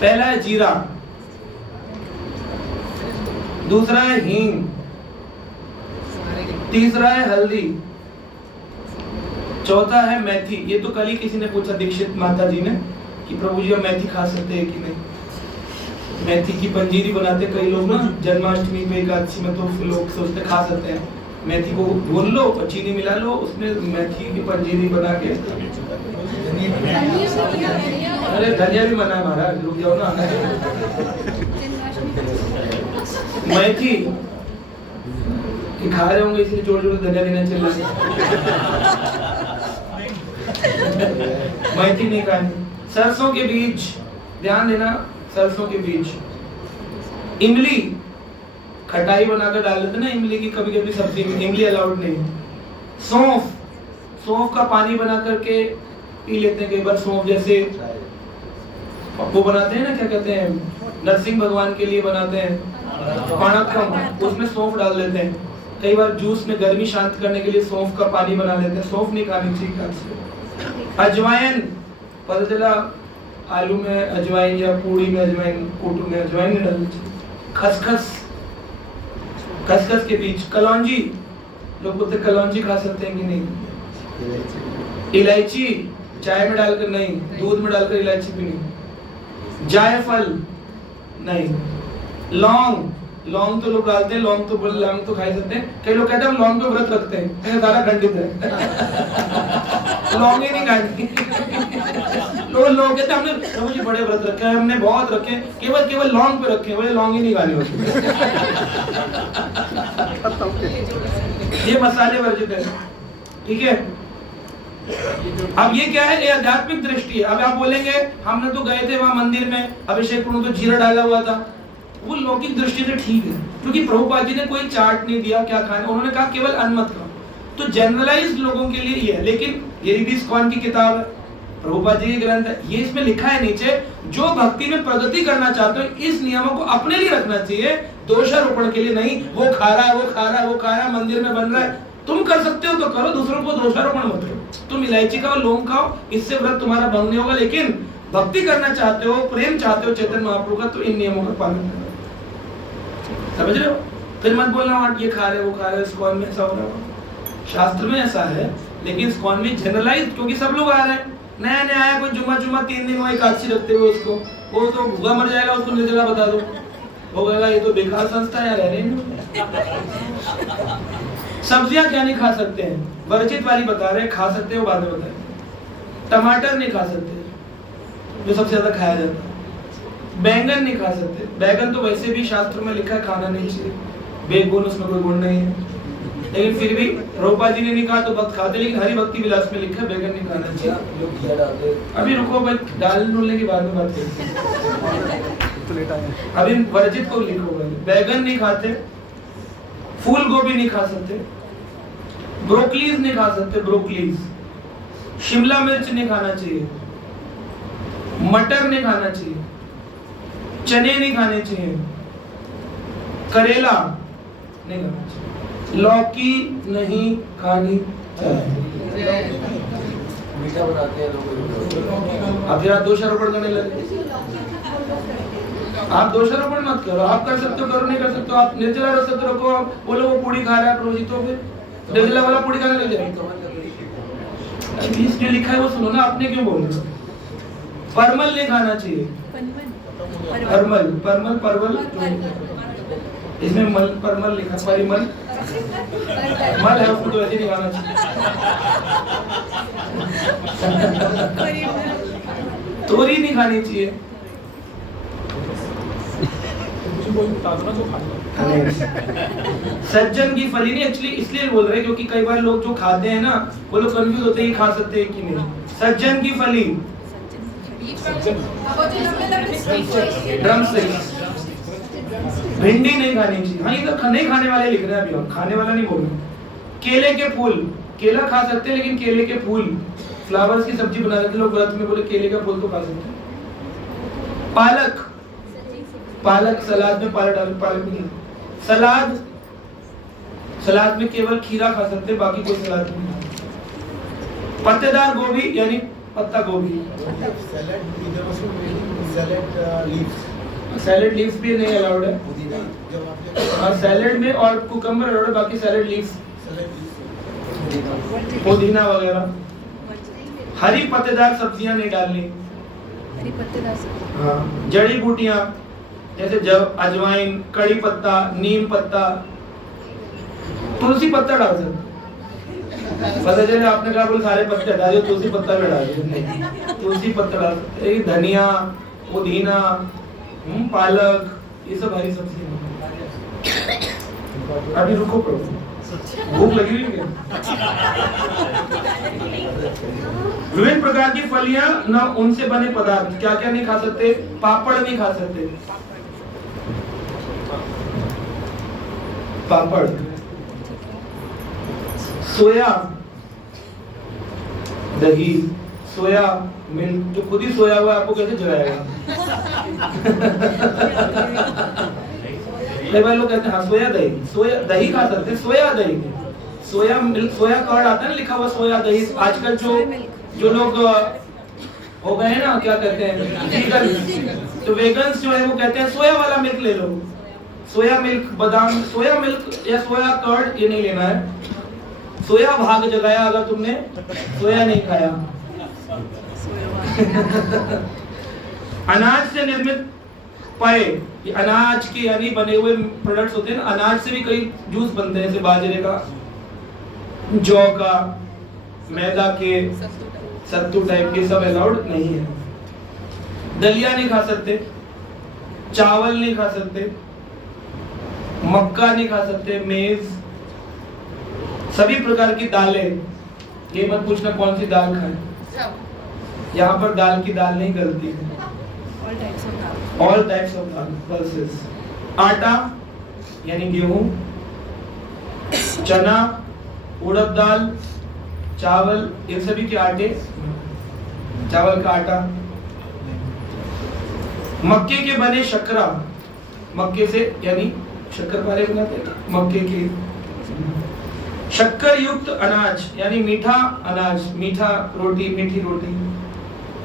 पहला है जीरा, दूसरा है हींग, तीसरा है हल्दी, चौथा है मेथी। ये तो कल ही किसी ने पूछा दीक्षित माता जी ने कि प्रभु जी हम मेथी खा सकते हैं कि नहीं। मेथी की पंजीरी बनाते कई लोग ना जन्माष्टमी पे, एकादशी में, तो लोग सोचते खा सकते हैं। मेथी को भून लो और चीनी मिला लो, उसमें मेथी की पंजीरी बना के। अरे धनिया भी मना है महाराज, रुक जाओ ना। मेथी खा रहे होंगे इसलिए जोड़ जोड़ धनिया देना चल रहा। मेथी नहीं खानी। सरसों के बीज, ध्यान देना, सरसों के बीज। इमली खटाई बनाकर डाल देते ना इमली की, कभी कभी सब्जी में इमली अलाउड नहीं। सौंफ, सौंफ का पानी बना करके पी लेते हैं कई बार। सौंफ जैसे वो बनाते हैं ना, क्या कहते हैं, नरसिंह भगवान के लिए बनाते हैं पाणकम, उसमें सौंफ डाल देते हैं। कई बार जूस में गर्मी शांत करने के लिए सौंफ का पानी बना लेते हैं। सौंफ नहीं खानी चाहिए। अजवाइन, पता चला आलू में अजवाइन या पूड़ी में अजवाइन, कोटू में अजवाइन नहीं डालनी चाहिए। खसखस, खसखस के बीज। कलौंजी, लोग बोलते कलौंजी खा सकते हैं कि नहीं। इलायची चाय में डालकर नहीं, दूध में डालकर इलायची भी नहीं। जायफल नहीं। लौंग, लौंग तो लोग डालते हैं, लौंग तो खा सकते हैं। कई लोग कहते हैं हम लौंग पे व्रत रखते हैं, सारा खंडित है। लौंग ही नहीं खानी। लोग कहते हैं हमने प्रभु जी बड़े व्रत रखे हैं, हमने बहुत रखे, केवल लौंग पे रखे, बोले लौंग ही नहीं खानी होती। ये मसाले वर्जित है, ठीक है। अब ये क्या है, ये आध्यात्मिक दृष्टि है। अब आप बोलेंगे हमने तो गए थे वहां मंदिर में, अभिषेक पूर्ण तो जीरा डाला हुआ था। वो लौकिक दृष्टि से ठीक है, क्योंकि प्रभुपाद जी ने कोई चार्ट नहीं दिया क्या खाना, उन्होंने कहा केवल अन्न मत खाओ। तो जनरलाइज लोगों के लिए ये है। लेकिन ये भी इस्कॉन की किताब है, प्रभुपाद जी की ग्रंथ है, ये इसमें लिखा है नीचे, जो भक्ति में प्रगति करना चाहते हो इस नियमों को अपने लिए रखना चाहिए, दोषारोपण के लिए नहीं। वो खा रहा है, वो खा रहा है, वो खा रहा है, मंदिर में बन रहा है, तुम कर सकते हो तो करो, दूसरों को दोषारोपण मत करो। तुम इलायची खाओ, लौंग खाओ, इससे व्रत तुम्हारा भंग नहीं होगा। लेकिन भक्ति करना चाहते हो, प्रेम चाहते हो चैतन्य महाप्रभु का, तो इन नियमों का पालन करो। समझ रहे हो? फिर मत बोलना ये खा रहे, वो खा रहे, इस्कॉन में ऐसा हो रहा है। शास्त्र में ऐसा है, लेकिन इस्कॉन में जनरलाइज, क्योंकि सब लोग आ रहे हैं। नया नया आया कोई, जुम्मा 3 दिन वही एकादशी रखते हुए उसको, वो तो भूखा मर जाएगा, उसको निर्जला बता दो, वो कहेगा ये तो बेकार संस्था है, रह रहे। सब्जियां क्या नहीं खा सकते हैं, वर्जित वाली बता रहे, खा सकते हो बाद में बताए। टमाटर नहीं खा सकते, जो सबसे ज्यादा खाया जाता है। बैंगन नहीं खा सकते, बैंगन तो वैसे भी शास्त्र में लिखा है खाना नहीं चाहिए, बेगुण, उसमें कोई गुण नहीं है। लेकिन फिर भी प्रभुपाद जी ने नहीं कहा तो भक्त खाते, लेकिन हरि भक्ति विलास में लिखा है बैंगन नहीं खाना चाहिए। अभी रुको भाई, दाल डूलने की बाद में बात करेंगे। अभी वर्जित को लिखो भाई। बैंगन नहीं खाते, फूल गोभी नहीं खा सकते, ब्रोकलीज नहीं खा सकते, ब्रोकलीज, शिमला मिर्च नहीं खाना चाहिए, मटर नहीं खाना चाहिए, चने नहीं खाने चाहिए, करेला नहीं खाना चाहिए, लौकी नहीं खानी चाहिए। मीठा बनाते हैं लोग। अब फिर आप दोषारोपण करने लगे। आप दोषारोपण मत करो, आप कर सकते हो, करो, नहीं कर सकते हो। आप निर्जला रह सकते रखो, आप बोलो वो पूड़ी खा रहा है प्रभु जी, तो फिर निर्जला वाला पूड़ी खाने लग जाए। इसमें लिखा है वो सुनो ना, आपने क्यों बोल रहे हो? परमल नहीं खाना चाहिए, परमल, परमल, परवल, इसमें मल, परमल लिखा, परिमल मल है, उसको तो ऐसे नहीं खाना चाहिए। तोरी नहीं खानी चाहिए। सज्जन की फली नहीं, एक्चुअली इसलिए बोल रहे हैं क्योंकि कई बार लोग जो खाते हैं ना, वो लोग कंफ्यूज होते हैं खा सकते हैं कि नहीं। सज्जन की फली, ड्रम स्टिक्स, भिंडी नहीं खानी चाहिए। हाँ, ये तो नहीं खाने वाले लिख रहे हैं अभी, हम खाने वाला नहीं बोल रहे। केले के फूल, केला खा सकते हैं, लेकिन केले के फूल, फ्लावर्स की सब्जी बना देते लोग व्रत में, बोले केले का फूल तो खा सकते हैं। पालक, पालक सलाद में पालक डाल, पालक नहीं। सलाद सलाद में केवल खीरा खा सकते हैं, बाकी कोई सलाद नहीं। पत्तेदार गोभी यानी पत्ता गोभी, सैलेड लीव्स भी नहीं अलाउड है। और सैलेड में और कुकम्बर अलाउड है, बाकी सैलेड लीव्स, पुदीना वगैरह। हरी पत्तेदार सब्जियां नहीं डालनी। हरी पत्तेदार सब्जी, हाँ, जड़ी बूटियां जैसे जव, अजवाइन, कड़ी पत्ता, नीम पत्ता, तुलसी पत्ता डाल सकते। पता चले आपने कहा बोले सारे पत्ते हटा दिए, तुलसी पत्ता भी डाल दिए, नहीं, तुलसी पत्ता डाल सकते। धनिया, पुदीना, पालक, ये सब हरी सब्जी। अभी रुको प्रभु, भूख लगी हुई है। विभिन्न प्रकार की फलियां न उनसे बने पदार्थ, क्या क्या नहीं खा सकते? पापड़ नहीं खा सकते, पापड़। सोया, दही, सोया मिल्क, जो खुद ही सोया हुआ आपको कैसे जलाएगा? कई बार लोग कहते हैं हाँ सोया दही, सोया दही खा सकते हैं, सोया दही, सोया मिल्क, सोया कर्ड आता है ना लिखा हुआ सोया दही। आजकल जो लोग हो गए ना, क्या कहते हैं, वीगन, तो वेगन्स जो है वो कहते हैं सोया वाला मिल्क ले लो, सोया मिल्क, बादाम, सोया मिल्क या सोया कर्ड ये नहीं लेना है। सोया भाग जगाया अगर तुमने सोया नहीं खाया। अनाज से निर्मित पेय, ये अनाज के यानी बने हुए प्रोडक्ट्स होते हैं ना, अनाज से भी कई जूस बनते हैं, जैसे बाजरे का, जौ का, मैदा के, सत्तू टाइप के, सब अलाउड नहीं है। दलिया नहीं खा सकते, चावल नहीं खा सकते, मक्का नहीं खा सकते, मेज, सभी प्रकार की दालें। ये मत पूछना कौन सी दाल खाएं, यहाँ पर दाल की दाल नहीं गलती है, all types of dal, pulses. आटा यानी गेहूं, चना, उड़द दाल, चावल, इन सभी के आटे, चावल का आटा। मक्के के बने शक्करा, मक्के से यानी शक्करपारे बनाते हैं मक्के के। शक्कर युक्त अनाज यानी मीठा अनाज, मीठा रोटी, मीठी रोटी।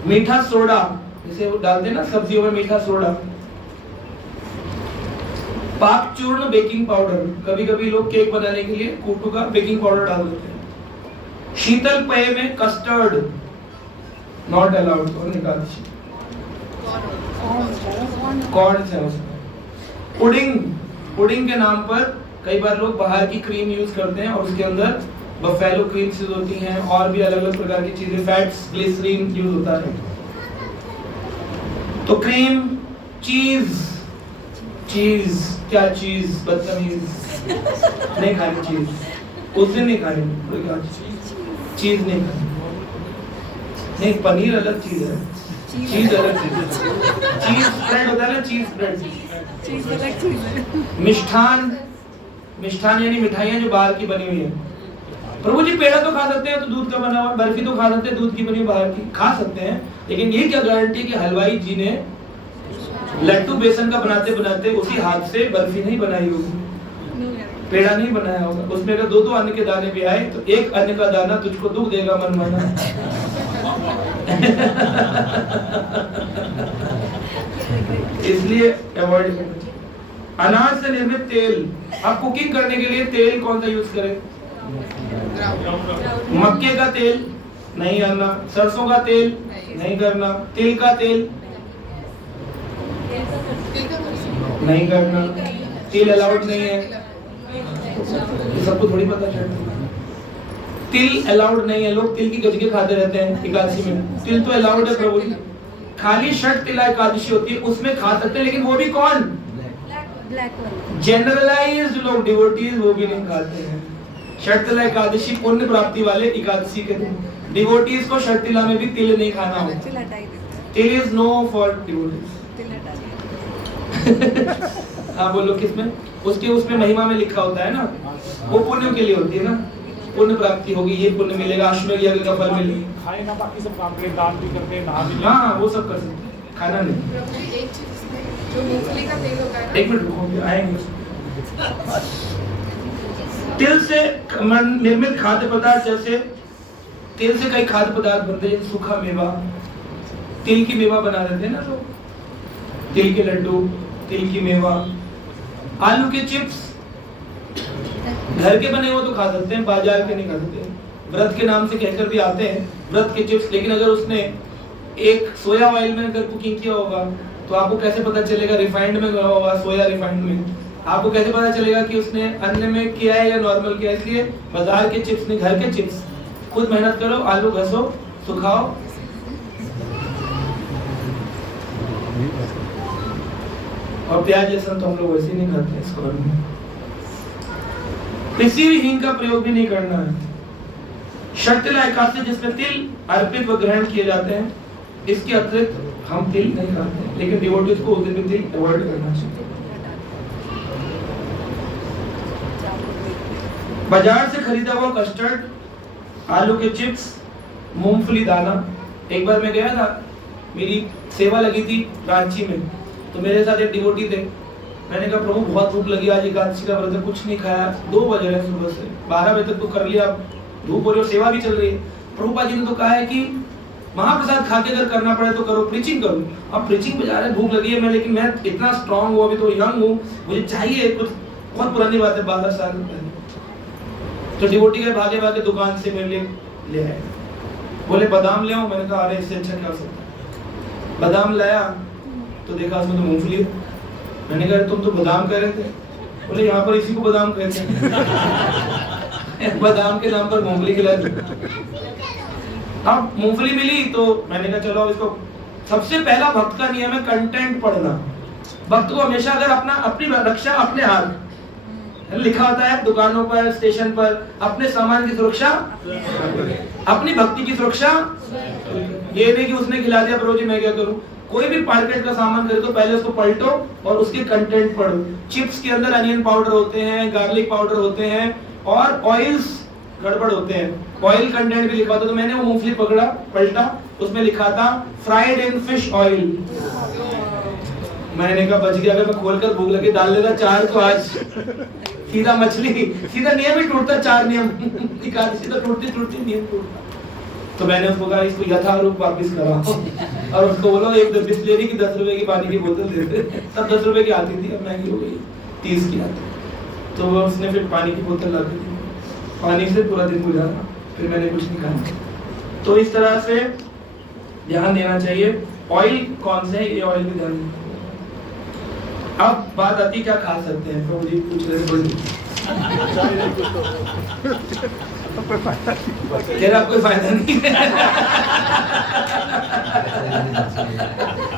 मीठा सोडा, जैसे वो डालते हैं ना सब्जियों में मीठा सोडा। पाक चूर्ण बेकिंग पाउडर, कभी कभी लोग केक बनाने के लिए कोको का बेकिंग पाउडर डाल देते हैं। शीतल पेय में कस्टर्ड नॉट अलाउड, और निकाल कौन से उसमें। पुडिंग, पुडिंग के नाम पर कई बार लोग बाहर की क्रीम यूज करते हैं और उसके अंदर बफेलो क्रीम्स यूज होती हैं और भी अलग अलग प्रकार की चीजें, फैट्स, ग्लिसरीन यूज होता है। तो क्रीम, चीज, चीज क्या चीज, बदतमीज, नहीं खानी चीज, उस दिन नहीं खानी चीज, नहीं खानी। नहीं, पनीर अलग चीज है, चीज अलग चीज है। चीज स्प्रेड होता है ना, चीज स्प्रेड, चीज अलग चीज है। मिष्ठान, मिष्ठान यानी मिठाइयाँ जो बाहर की बनी हुई है। प्रभु जी पेड़ा तो खा सकते हैं, तो दूध का बना हुआ, बर्फी तो खा सकते हैं, दूध की बनी हुई बाहर की खा सकते हैं, लेकिन ये क्या गारंटी कि हलवाई जी ने लड्डू बेसन का बनाते बनाते उसी हाथ से बर्फी नहीं बनाई होगी, पेड़ा नहीं बनाया होगा। उसमें अगर दो दो अन्न के दाने भी आए तो एक अन्न का दाना तुझको दुख देगा मनमाना। इसलिए अवॉइड करें। अनाज से निर्मित तेल, आप कुकिंग करने के लिए तेल कौन सा यूज करें? मक्के का तेल नहीं करना, सरसों का तेल नहीं करना, तिल का तेल नहीं करना, तिल अलाउड नहीं है, ये सबको थोड़ी पता चलता है। तिल अलाउड नहीं है, लोग तिल की गजके खाते रहते हैं एकादशी में, तिल तो अलाउड है प्रभु जी। खाली षट तिला एकादशी होती है, उसमें खा सकते हैं, लेकिन वो भी कौन? जनरलाइज्ड लोग, डिवोटीज, वो भी नहीं खाते हैं। षट तिला एकादशी पुण्य प्राप्ति वाले एकादशी के दिन, डिवोटीज को षट तिला में भी तिल नहीं खाना होता। तिल इज नो फॉर डिवोटीज। हाँ बोलो किसमें? उसके उसमें महिमा में लिखा होता है ना, वो पुण्य के लिए होती है ना, पुण्य प्राप्ति होगी, ये पुण्य मिलेगा, अश्वमेध यज्ञ का फल मिलेगा। खाए ना, बाकी सब काम करें, दान भी करते हैं, नहा भी लें। हाँ वो सब कर सकते हैं, खाना नहीं। एक चीज इसमें जो मूंगफली का तेल होता है ना, एक मिनट रुको, आएंगे। तिल से निर्मित खाद्य पदार्थ, जैसे तिल से कई खाद्य पदार्थ बनते हैं, सूखा मेवा, तिल की मेवा बना देते हैं ना लोग, तिल के लड्डू, तिल की मेवा, आलू के चिप्स, घर के बने हो तो खा सकते हैं, बाजार के नहीं खा सकते। व्रत के नाम से कहकर भी आते हैं व्रत के चिप्स, लेकिन अगर उसने एक सोया ऑयल में अगर कुकिंग किया होगा तो आपको कैसे पता चलेगा, रिफाइंड में गया होगा, सोया रिफाइंड में, आपको कैसे पता चलेगा कि उसने अन्न में किया है या नॉर्मल किया है। इसलिए बाजार के चिप्स नहीं, घर के चिप्स, खुद मेहनत करो, आलू घसो, सुखाओ, और प्याज लहसुन तो हम लोग वैसे नहीं खाते इसको। किसी भी हींग का प्रयोग भी नहीं करना है। शर्तिला एकादशी जिसमें तिल अर्पित व ग्रहण किए जाते हैं, इसके अतिरिक्त हम तिल नहीं खाते, लेकिन डिवोटीज को उस दिन भी तिल अवॉइड करना चाहिए। बाजार से खरीदा हुआ कस्टर्ड, आलू के चिप्स, मूंगफली दाना। एक बार मैं गया था, मेरी सेवा लगी थी रांची में, तो मेरे साथ एक डिवोटी थे। मैंने कहा प्रभु बहुत भूख लगी, आज एकादशी का व्रत, कुछ नहीं खाया, 2 बज रहे सुबह से, 12 बजे तक तो कर लिया, धूप हो रही और सेवा भी चल रही है। प्रभुपाद जी ने तो कहा है कि महाप्रसाद खा के अगर करना पड़े तो करो, प्रीचिंग करो। अब प्रीचिंग पे जा रहे, भूख लगी है मैं, लेकिन मैं इतना स्ट्रांग हूँ, अभी तो यंग हूँ, मुझे चाहिए कुछ, बहुत पुरानी बात है, 12 साल पहले। तो डिवोटी के भागे भागे दुकान से मेरे लिए ले आए, बोले बादाम ले आओ। मैंने कहा अरे इससे अच्छा क्या हो सकता है। बादाम लाया तो देखा उसमें तो मूंगफली। मैंने कहा तुम तो बादाम कह रहे थे। बोले यहाँ पर इसी को बादाम कहते हैं। बादाम के नाम पर मूंगफली खिला दी। अब मूंगफली मिली तो मैंने कहा चलो इसको, सबसे पहला भक्त का नियम है कंटेंट पढ़ना। भक्त को हमेशा अगर अपनी रक्षा अपने हाथ, लिखा होता है दुकानों पर, स्टेशन पर, अपने सामान की सुरक्षा, अपनी भक्ति की सुरक्षा। ये नहीं कि उसने खिला दिया प्रभु जी मैं क्या करूं। कोई भी मार्केट का सामान खरीदो, पहले उसको पलटो और उसके कंटेंट पढ़ो। चिप्स के अंदर अनियन पाउडर होते हैं, गार्लिक पाउडर होते हैं, और ऑयल्स गड़बड़ होते हैं, ऑयल कंटेंट भी लिखा होता है। तो मैंने वो मूंगफली पकड़ा, पलटा, उसमें लिखा था फ्राइड इन फिश ऑयल। मैंने कहा बच गया, अगर मैं खोलकर भूख लगी डाल लेता 4 तो आज सीधा मछली, सीधा नियम ही टूटता, 4 नियम एकादशी तो टूटती नियम टूटता। तो मैंने उसको कहा इसको यथारूप वापस कराओ, और उसको बोलो एक बिस्लेरी की 10 रुपए की पानी की बोतल दे दे। तब 10 रुपए की आती थी, अब महंगी हो गई, 30 की आती। तो उसने फिर पानी की बोतल ला दी, पानी से पूरा दिन गुजारा, फिर मैंने कुछ नहीं खाया। तो इस तरह से ध्यान देना चाहिए। ऑयल कौन से है, ये ऑयल भी ध्यान। अब बात आती क्या खा सकते हैं, प्रभु जी पूछ रहे थे। कह रहा कोई फायदा नहीं,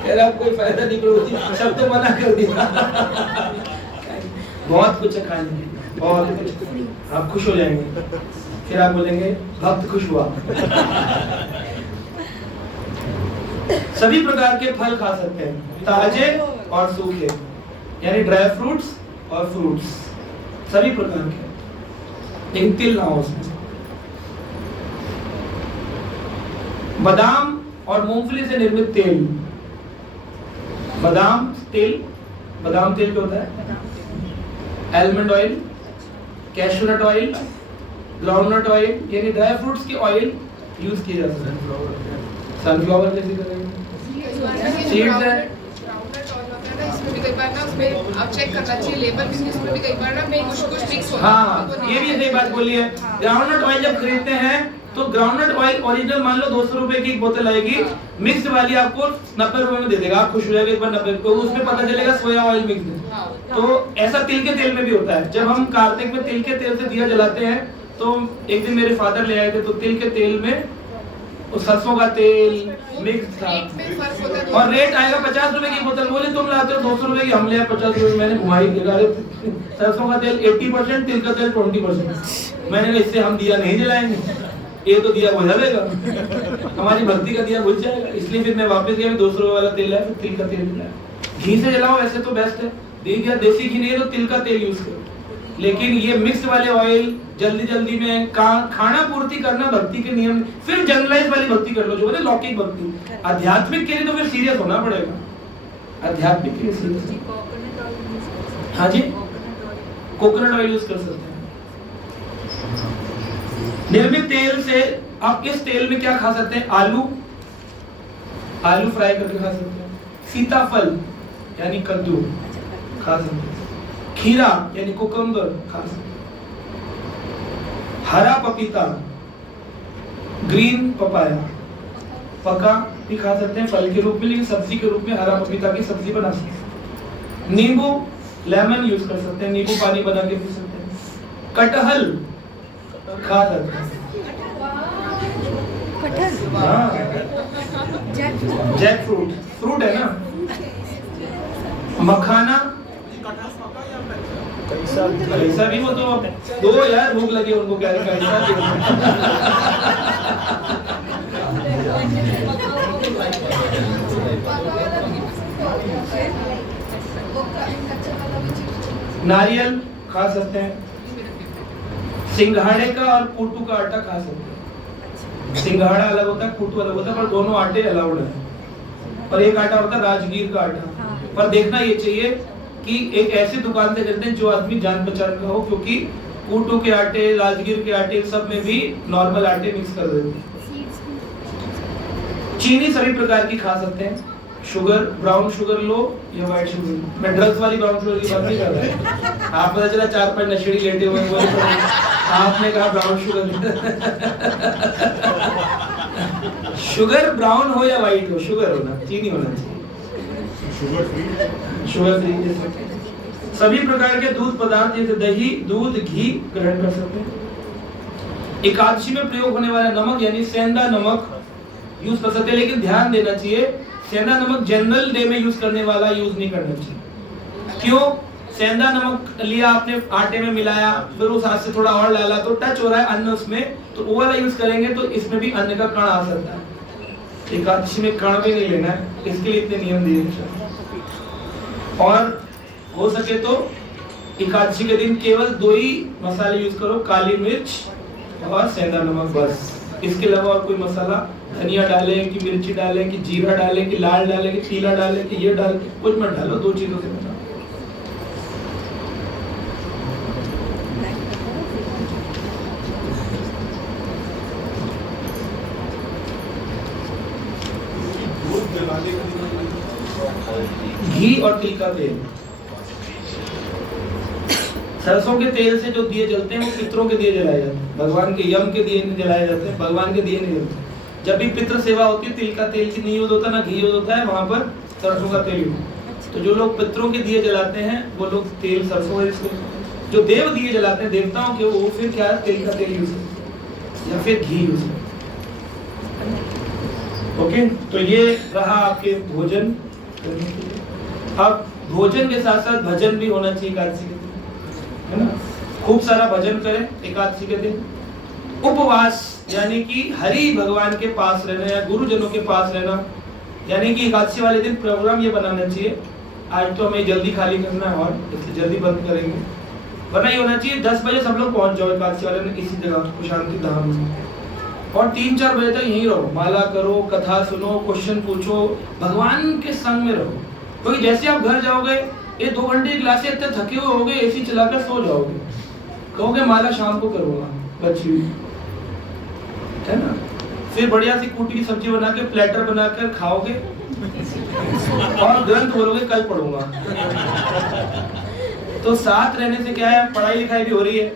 कह रहा कोई फायदा नहीं प्रभु जी, सब तो मना कर दिया। बहुत कुछ है खाने में, बहुत कुछ, आप खुश हो जाएंगे, फिर आप बोलेंगे भक्त खुश हुआ। सभी प्रकार के फल खा सकते हैं, ताजे और सूखे, यानी ड्राई फ्रूट्स और फ्रूट्स, सभी प्रकार के, लेकिन तिल ना हो उसमें। बादाम और मूंगफली से निर्मित तेल, बादाम तेल, बादाम तेल क्या होता है, almond oil, cashew nut oil, groundnut oil, यानी ड्राई फ्रूट्स के ऑयल यूज किए जा सकते हैं। सनफ्लावर जैसी तरह सीड्स है, इसमें भी कई बार ना उसमें आप चेक करना चाहिए लेबल में, इसमें भी कई बार ना कुछ मिक्स होता है। हाँ, ये भी सही बात बोली है। ग्राउंडनट ऑयल जब खरीदते हैं तो ग्राउंडनट ऑयल ओरिजिनल मान लो 200 रुपए की एक बोतल आएगी, मिक्स वाली आपको 90 रुपए में दे देगा, आप खुश हो जाएंगे एक बार 90 रुपए, उसमें पता चलेगा सोया ऑयल मिक्स है। तो ऐसा तिल के तेल में भी होता है। जब हम कार्तिक में तिल के तेल से दिया जलाते हैं, तो एक दिन मेरे फादर ले आए थे, तो तिल के तेल में सरसों का तेल मिक्स था, और रेट आएगा 50 रुपए की बोतल। बोले तुम लाते हो 200 रुपए की, हम ले 50 रुपए। मैंने घुमाई, सरसों का तेल 80%, तिल का तेल 20%। मैंने कहा इससे हम दिया नहीं जलाएंगे, ये तो दिया बुझा देगा, हमारी भक्ति का दिया बुझ जाएगा। इसलिए फिर मैं वापस गया, 200 रुपए वाला तेल लाया, फिर तिल का तेल लाया। घी से जलाओ वैसे तो बेस्ट है, देसी घी नहीं है तो तिल का तेल यूज करो, लेकिन ये मिक्स वाले ऑयल जल्दी में खाना पूर्ति करना भक्ति के नियम। फिर जनरलाइज वाली भक्ति कर लो, जो है लौकिक भक्ति। आध्यात्मिक के लिए तो फिर सीरियस होना पड़ेगा, आध्यात्मिक के लिए सीरियस। हाँ जी, कोकोनट ऑयल यूज कर सकते हैं। नियमित तेल से आप इस तेल में क्या खा सकते हैं? आलू फ्राई करके खा सकते हैं, सीताफल यानी कद्दू खा सकते हैं, खीरा यानी कुकुम्बर खा सकते हैं, हरा पपीता ग्रीन पपाया पका भी खा सकते हैं फल के रूप में, लेकिन सब्जी के रूप में हरा पपीता की सब्जी बना सकते हैं। नींबू लेमन यूज कर सकते हैं, नींबू पानी बना के पी सकते हैं। कटहल खा सकते हैं, कटहल, हाँ जैकफ्रूट, जैक फ्रूट फ्रूट है ना। मखाना कैसा भी, वो तो अब दो यार भूख लगी उनको, क्या कैसा भी नारियल खा सकते हैं, सिंघाड़े का और कूटू का आटा खा सकते हैं। सिंघाड़ा अलग होता है, कूटू अलग होता है, पर दोनों आटे अलाउड है। और एक आटा होता है राजगीर का आटा, पर देखना ये चाहिए कि एक ऐसी दुकान से खरीदें जो आदमी जान पहचान का हो, क्योंकि कूटू के आटे, राजगीर के आटे, सब में भी नॉर्मल आटे मिक्स कर देते हैं। चीनी सभी प्रकार की खा सकते हैं, शुगर, ब्राउन शुगर लो या व्हाइट शुगर। मैं ड्रग्स वाली ब्राउन शुगर की बात नहीं कर रहा। आप पता चला 4-5 नशेड़ी लेटे हुए हैं, आपने कहा ब्राउन शुगर। शुगर ब्राउन हो या व्हाइट हो, शुगर होना, चीनी होना चाहिए, शुगर फ्री। सभी प्रकार के दूध पदार्थ जैसे दही, दूध, घी ग्रहण कर सकते हैं। एकादशी में प्रयोग होने वाला नमक यानी सेंधा नमक यूज कर सकते हैं, लेकिन ध्यान देना चाहिए सेंधा नमक जनरल डे में यूज करने वाला यूज नहीं करना चाहिए। क्यों? सेंधा नमक लिया आपने, आटे में मिलाया, फिर उस हाथ से थोड़ा और डाला तो टच हो रहा है अन्न उसमें, तो वो वाला यूज करेंगे तो इसमें भी अन्न का कण आ सकता है। एकादशी में कण भी नहीं लेना है, इसके लिए इतने नियम दिए हैं। और हो सके तो एकादशी के दिन केवल 2 ही मसाले यूज करो, काली मिर्च और सेंधा नमक, बस। इसके अलावा और कोई मसाला, धनिया डाले कि मिर्ची डाले कि जीरा डाले कि लाल डाले कि पीला डाले कि ये डाल, कुछ मत डालो, 2 चीजों से बना। घी और तिल का तेल, सरसों के तेल से जो दिए जलते हैं वो पितरों के दिए जलाए जाते हैं, भगवान के यम के दिए नहीं जलाए जाते हैं, भगवान के दिए नहीं जलते। जब भी पितृ सेवा होती है तिल का तेल की नहीं यूज होता, ना घी यूज होता है, वहां पर सरसों का तेल यूज। तो जो लोग पितरों के दिए जलाते हैं वो लोग तेल सरसों, जो देव दिए जलाते हैं देवताओं के, वो फिर क्या तेल का तेल यूज या फिर घी यूज। ओके, तो ये रहा आपके भोजन करने के लिए। अब भोजन के साथ साथ भजन भी होना चाहिए एकादशी के दिन, है ना। खूब सारा भजन करें एकादशी के दिन। उपवास यानी कि हरि भगवान के पास रहना या गुरुजनों के पास रहना, यानी कि एकादशी वाले दिन प्रोग्राम ये बनाना चाहिए, आज तो हमें जल्दी खाली करना है और इसलिए जल्दी बंद करेंगे, वरना ये होना चाहिए 10 बजे सब लोग पहुंच जाओ एकादशी वाले दिन किसी जगह शांति धाम में, और 3-4 बजे तक यहीं रहो, माला करो, कथा सुनो, क्वेश्चन पूछो, भगवान के संग में रहो। क्योंकि जैसे आप घर जाओगे ये 2 घंटे की क्लासे इतने थके हुए होगे, एसी चलाकर सो जाओगे, कहोगे माला शाम को करूंगा, बच्ची है ना। फिर बढ़िया सी कूटी की सब्जी बना के प्लेटर बनाकर खाओगे और ग्रंथ बोलोगे कल पढ़ूंगा। तो साथ रहने से क्या है, पढ़ाई लिखाई भी हो रही है,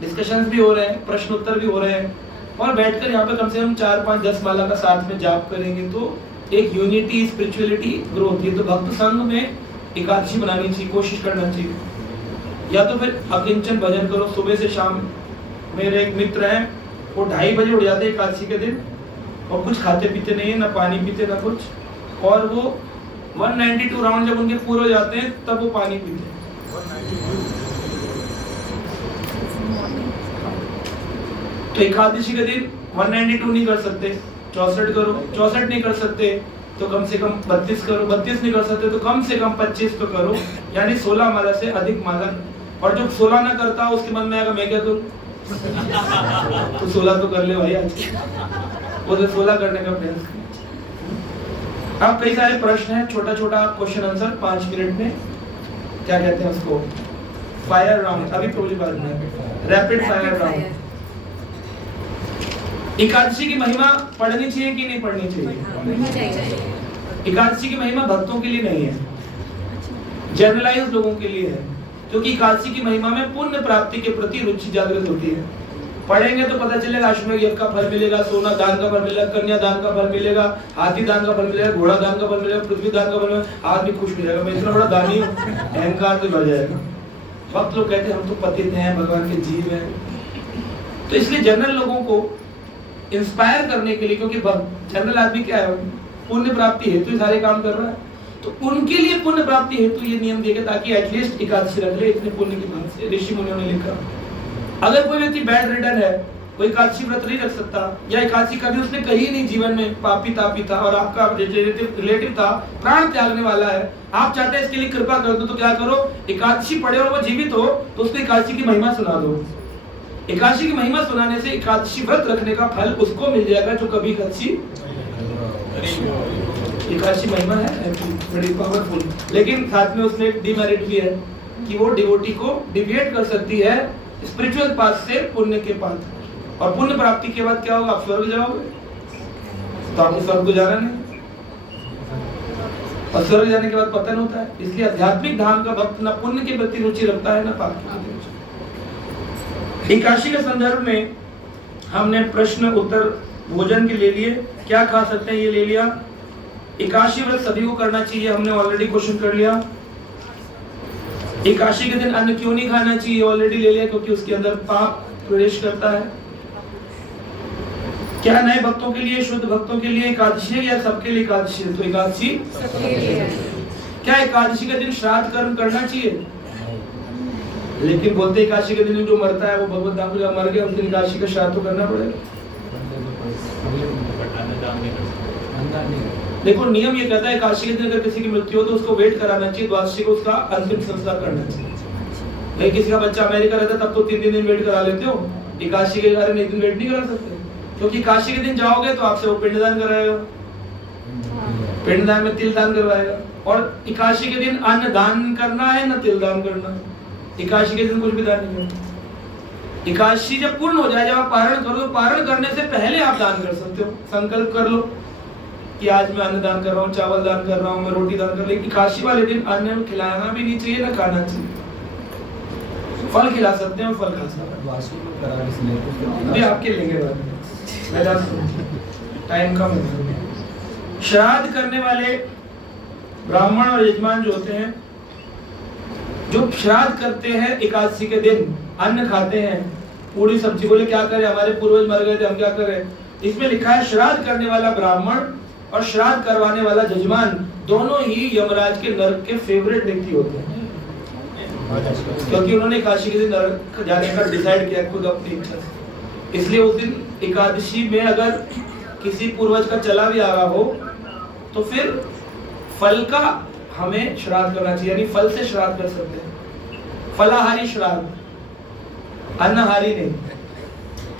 डिस्कशंस भी हो रहे हैं, प्रश्न उत्तर भी हो रहे हैं, और बैठकर यहाँ पे कम से कम 4-5-10 माला का साथ में जाप करेंगे तो एक यूनिटी, स्पिरिचुअलिटी ग्रो होती है। तो भक्त संघ में एकादशी बनानी चाहिए, कोशिश करना चाहिए, या तो फिर अकिंचन भजन करो सुबह से शाम। मेरे एक मित्र हैं, वो 2:30 बजे उठ जाते हैं एकादशी के दिन, और कुछ खाते पीते नहीं है, ना पानी पीते ना कुछ, और वो 192 राउंड जब उनके पूरे हो जाते हैं तब वो पानी पीते हैं। तो एकादशी के दिन 192 नहीं कर सकते, 64 करो, 64 नहीं कर सकते तो कम से कम 32 करो, 32 नहीं कर सकते तो कम से कम 25 तो करो, यानी 16 माला से अधिक माला। और जो 16 ना करता उसके मन में आएगा मैं क्या करूं, तो 16 तो कर ले भाई आज, वो तो 16 करने का प्रयास करें। अब कई सारे प्रश्न हैं, छोटा छोटा क्वेश्चन आंसर 5 मिनट में, क्या कहते हैं उसको, फायर राउंड, अभी पूरी बात नहीं, रैपिड फायर राउंड। एकादशी की महिमा पढ़नी चाहिए कि नहीं पढ़नी चाहिए? एकादशी की महिमा भक्तों के लिए नहीं है, जनरलाइज लोगों के लिए है, क्योंकि एकादशी की महिमा में पुण्य प्राप्ति के प्रति रुचि जागृत होती है। पढ़ेंगे तो पता चलेगा अश्वमेध यज्ञ का फल मिलेगा, सोना दान का फल मिलेगा, कन्या दान का फल मिलेगा, हाथी दान का फल मिलेगा, घोड़ा दान का फल मिलेगा, पृथ्वी दान का फल मिलेगा। आदमी खुश हो जाएगा, मैं इतना बड़ा दानी हूँ, अहंकार से भर जाएगा। वक्त लोग कहते हैं हम तो पतित हैं, भगवान के जीव हैं। तो इसलिए जनरल लोगों को इंस्पायर करने के लिए, क्योंकि जनरल आदमी क्या है, पुण्य प्राप्ति हेतु सारे काम कर रहा है, तो उनके लिए पुण्य प्राप्ति हेतु ये नियम दिए गए ताकि एटलीस्ट एकादशी रख ले, इतने पुण्य की बात से ऋषि मुनियों ने लिखा। अगर कोई व्यक्ति बेड रिडन है, कोई एकादशी व्रत नहीं रख सकता, या एकादशी कभी उसने कही नहीं जीवन में, पापी तापी था और आपका रिलेटिव था, प्राण त्यागने वाला है, आप चाहते हैं इसके लिए कृपा कर दो, तो क्या करो, एकादशी पढ़े और वो जीवित हो तो उसको एकादशी की महिमा सुना दो। एकादशी की महिमा सुनाने से एकादशी व्रत रखने का फल उसको मिल जाएगा जो कभी एकादशी महिमा है बड़ी पावरफुल, लेकिन साथ में उसमें एक डिमेरिट भी है कि वो डिवोटी को डिविएट कर सकती है स्पिरिचुअल पाथ से पुण्य के पाथ, और पुण्य प्राप्ति के बाद क्या होगा, आप स्वर्ग जाओगे, तो आपको स्वर्ग को जाना नहीं, और स्वर्ग जाने के बाद पतन होता है। इसलिए आध्यात्मिक धाम का भक्त न पुण्य के प्रति रुचि रखता है, न पाप की रुचि। एकादशी के संदर्भ में हमने प्रश्न उत्तर भोजन के ले लिए, क्या खा सकते हैं ये ले लिया। एकादशी व्रत सभी को करना चाहिए, हमने ऑलरेडी क्वेश्चन कर लिया। एकादशी के दिन अन्न क्यों नहीं खाना चाहिए, ऑलरेडी ले लिया, क्योंकि उसके अंदर पाप प्रवेश करता है। क्या नए भक्तों के लिए, शुद्ध भक्तों के लिए एकादशी है या सबके लिए एकादशी है? तो एकादशी क्या एकादशी के दिन श्राद्ध कर्म करना चाहिए? लेकिन बोलते एकादशी के दिन जो मरता है वो भगवत धाम में मर गया, उस दिन एकादशी का श्राद्ध तो करना पड़ेगा। देखो नियम ये कहता है एकादशी के दिन अगर किसी की मृत्यु हो तो उसको वेट कराना चाहिए, द्वादशी को उसका अंतिम संस्कार करना चाहिए। भाई किसी का बच्चा अमेरिका रहता है तब तो 3 दिन वेट करा लेते हो, एकादशी के कारण एक दिन वेट नहीं करा सकते, क्योंकि एकादशी के दिन जाओगे तो आपसे वो पिंडदान कराएगा, पिंडदान में तिल दान करवाएगा। और एकादशी के दिन अन्न दान करना है ना तिल दान करना, एकादशी के दिन कुछ भी दान नहीं करना। एकादशी जब पूर्ण हो जाए, जब आप पारण करो, पारण करने से पहले आप दान कर सकते हो, संकल्प कर लो कि आज मैं अन्न दान कर रहा हूँ, चावल दान कर रहा हूँ, मैं रोटी दान कर रहा हूँ। लेकिन एकादशी वाले दिन अन्न खिलाना भी नहीं चाहिए ना खाना चाहिए, फल खिला सकते हैं, फल खा सकते हैं, अभी आपके लेंगे मेरा टाइम कम है। श्राद्ध करने वाले ब्राह्मण और यजमान जो होते हैं, जो श्राद्ध करते हैं एकादशी के दिन, अन्न खाते हैं, पूरी सब्जी, बोले क्या करें, हमारे पूर्वज मर गए थे, हम क्या करें। इसमें लिखा है श्राद्ध करने वाला ब्राह्मण और श्राद्ध करवाने वाला यजमान दोनों ही यमराज के नरक के फेवरेट व्यक्ति होते हैं, क्योंकि उन्होंने एकादशी के दिन नरक जाने का डिसाइड किया खुद अपनी इच्छा से। इसलिए उस दिन एकादशी में अगर किसी पूर्वज का चला भी आ रहा हो तो फिर फल का हमें श्राद्ध करना चाहिए, यानी फल से श्राद्ध कर सकते हैं, फलाहारी श्राद्ध, अन्नहारी नहीं,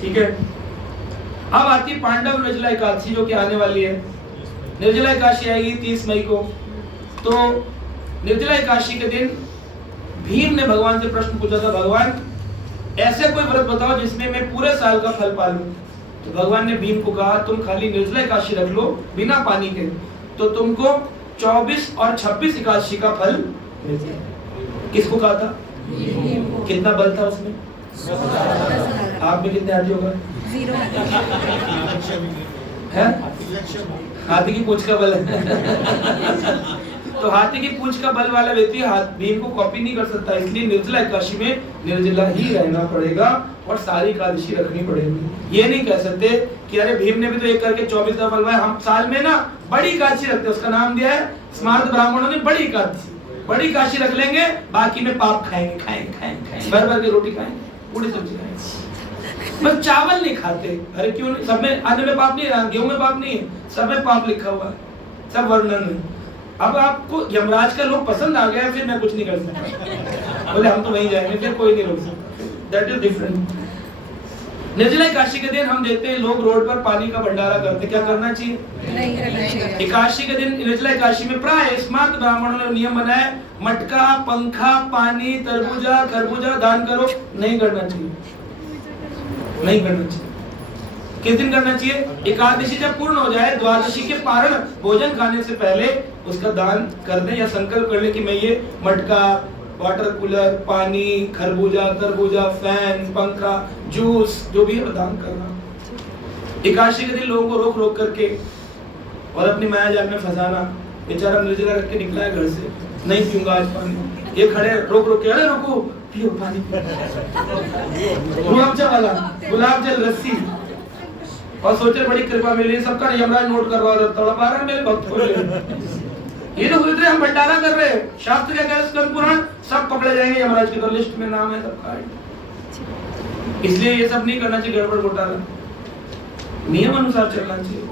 ठीक है। अब आती पांडव निर्जला एकादशी जो कि आने वाली है। निर्जला एकादशी आएगी 30 मई को। तो निर्जला एकादशी के दिन भीम ने भगवान से प्रश्न पूछा था, भगवान ऐसे कोई व्रत बताओ जिसमें मैं पूरे साल का फल पा लूं। तो भगवान ने भीम को कहा तुम खाली निर्जला एकादशी रख लो बिना पानी के, तो तुमको 24 और 26 एकादशी का फल मिल जाएगा। किसको कहा था? कितना बल था उसमें? आप में कितने हाथी होगा? 0 है? हाथी की पूंछ का बल है। तो हाथी की पूंछ का बल वाला व्यक्ति भीम को कॉपी नहीं कर सकता, इसलिए निर्जला एकादशी में निर्जला ही रहना पड़ेगा और सारी एकादशी रखनी पड़ेगी। ये नहीं कह सकते कि अरे भीम ने भी तो एक करके 24 का फल पाया, हम साल में ना बड़ी एकादशी रखते हैं, उसका नाम दिया है स्मार्त ब्राह्मणों ने बड़ी एकादशी। बड़ी एकादशी रख लेंगे, बाकी में पाप खाएंगे, भर भर के रोटी खाएंगे, पूरी सब्जी खाएंगे, बस चावल नहीं खाते। अरे क्यों नहीं? सब में अन्न में पाप नहीं है, गेहूं में पाप नहीं है, सब में पाप लिखा हुआ है, सब वर्णन है। अब आपको यमराज का लोग पसंद आ गया, फिर मैं कुछ नहीं कर सकता, बोले हम तो वहीं जाएंगे, फिर कोई नहीं रोक सकता। That is different. Nirjala Ekadashi के दिन हम देखते हैं लोग रोड पर पानी का भंडारा करते, क्या करना चाहिए? नहीं करना चाहिए। एकादशी के दिन निर्जला एकादशी में प्राय स्मार्त ब्राह्मणों ने नियम बनाया, मटका, पंखा, पानी, तरबूजा, खरबूजा दान करो, नहीं करना चाहिए, नहीं करना चाहिए। किस दिन करना चाहिए? एकादशी जब पूर्ण हो जाए, द्वादशी के पारण भोजन खाने से पहले उसका दान कर दें या संकल्प कर ले कि मैं ये मटका, वाटर कूलर, पानी, खरबूजा, तरबूजा, फैन, पंखा, जूस जो भी है दान करना। एकादशी के दिन लोगों को रोक रोक करके और अपनी माया जाल में फंसाना। बेचारा निर्जला रख के निकला है घर से, नहीं पीऊंगा आज पानी, ये खड़े रोक रोक के, अरे रुको पियो पानी, गुलाब जल वाला, गुलाब जल रस्सी, और सोचे बड़ी कृपा मिल रही है, सबका यमराज नोट करवा रहा, तड़पा रहा है मेरे भक्त को। ये तो सोच रहे हम भंडारा कर रहे हैं, शास्त्र क्या कह रहे, स्कंद पुराण, सब पकड़े जाएंगे यमराज की, तो लिस्ट में नाम है सबका। इसलिए ये सब नहीं करना चाहिए, गड़बड़ घोटाला, नियम अनुसार चलना चाहिए।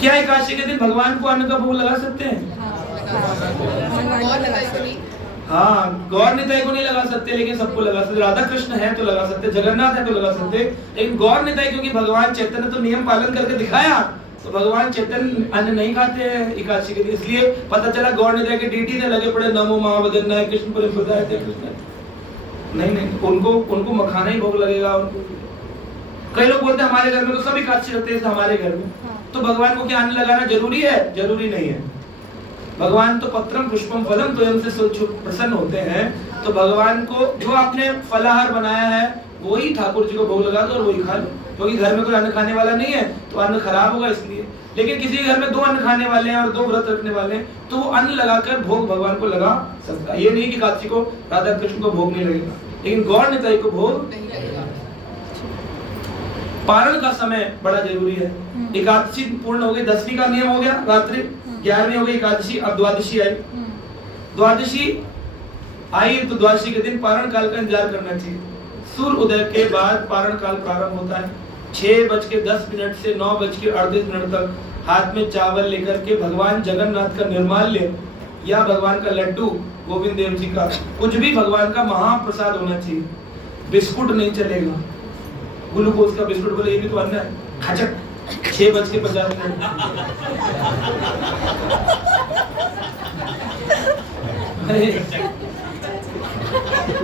क्या एकादशी के दिन भगवान को अन्न का भोग लगा सकते हैं? हाँ, गौर निताई को नहीं लगा सकते, लेकिन सबको लगा सकते। राधा कृष्ण है तो लगा सकते, जगन्नाथ है तो लगा सकते, लेकिन गौर निताई क्योंकि भगवान चैतन्य तो नियम पालन करके दिखाया, तो भगवान चैतन्य अन्न नहीं खाते हैं एकादशी के दिन। इसलिए पता चला गौर निताई के डीटी ने लगे पड़े नमो महावदन्नाय कृष्ण परिपदाय ते कृष्ण। नहीं, उनको मखाना ही भोग लगेगा। उनको कई लोग बोलते हैं हमारे घर में तो सब एकादशी रखते हैं, हमारे घर में तो भगवान को क्या अन्न लगाना जरूरी है? जरूरी नहीं है। भगवान तो पत्रम पुष्पम फलम तो हमसे प्रसन्न होते हैं, तो भगवान को जो आपने फलाहार बनाया है वही ठाकुर जी को भोग लगा दो और वही खा लो, क्योंकि घर में कोई अन्न खाने वाला नहीं है तो अन्न खराब होगा इसलिए। लेकिन किसी घर में 2 अन्न खाने वाले हैं और 2 व्रत रखने वाले हैं, तो वो अन्न लगाकर भोग भगवान को लगा सकता है। ये नहीं कि एकादशी को राधा कृष्ण को भोग नहीं लगेगा, लेकिन गौर निताई को भोग नहीं लगेगा। पारण का समय बड़ा जरूरी है। एकादशी पूर्ण हो गई, 10वीं का नियम हो गया, रात्रि 11वीं हो गई एकादशी, अब द्वादशी आई। द्वादशी आई तो द्वादशी के दिन पारण काल का इंतजार करना चाहिए। सूर्य उदय के बाद पारण काल प्रारंभ होता है। 6:10 से 9:38 तक हाथ में चावल लेकर के भगवान जगन्नाथ का निर्माल्य या भगवान का लड्डू, गोविंद देव जी का कुछ भी भगवान का महाप्रसाद होना चाहिए। बिस्कुट नहीं चलेगा, ग्लूकोज का बिस्कुट बोले ये भी तो अन्न है, खचक 6:50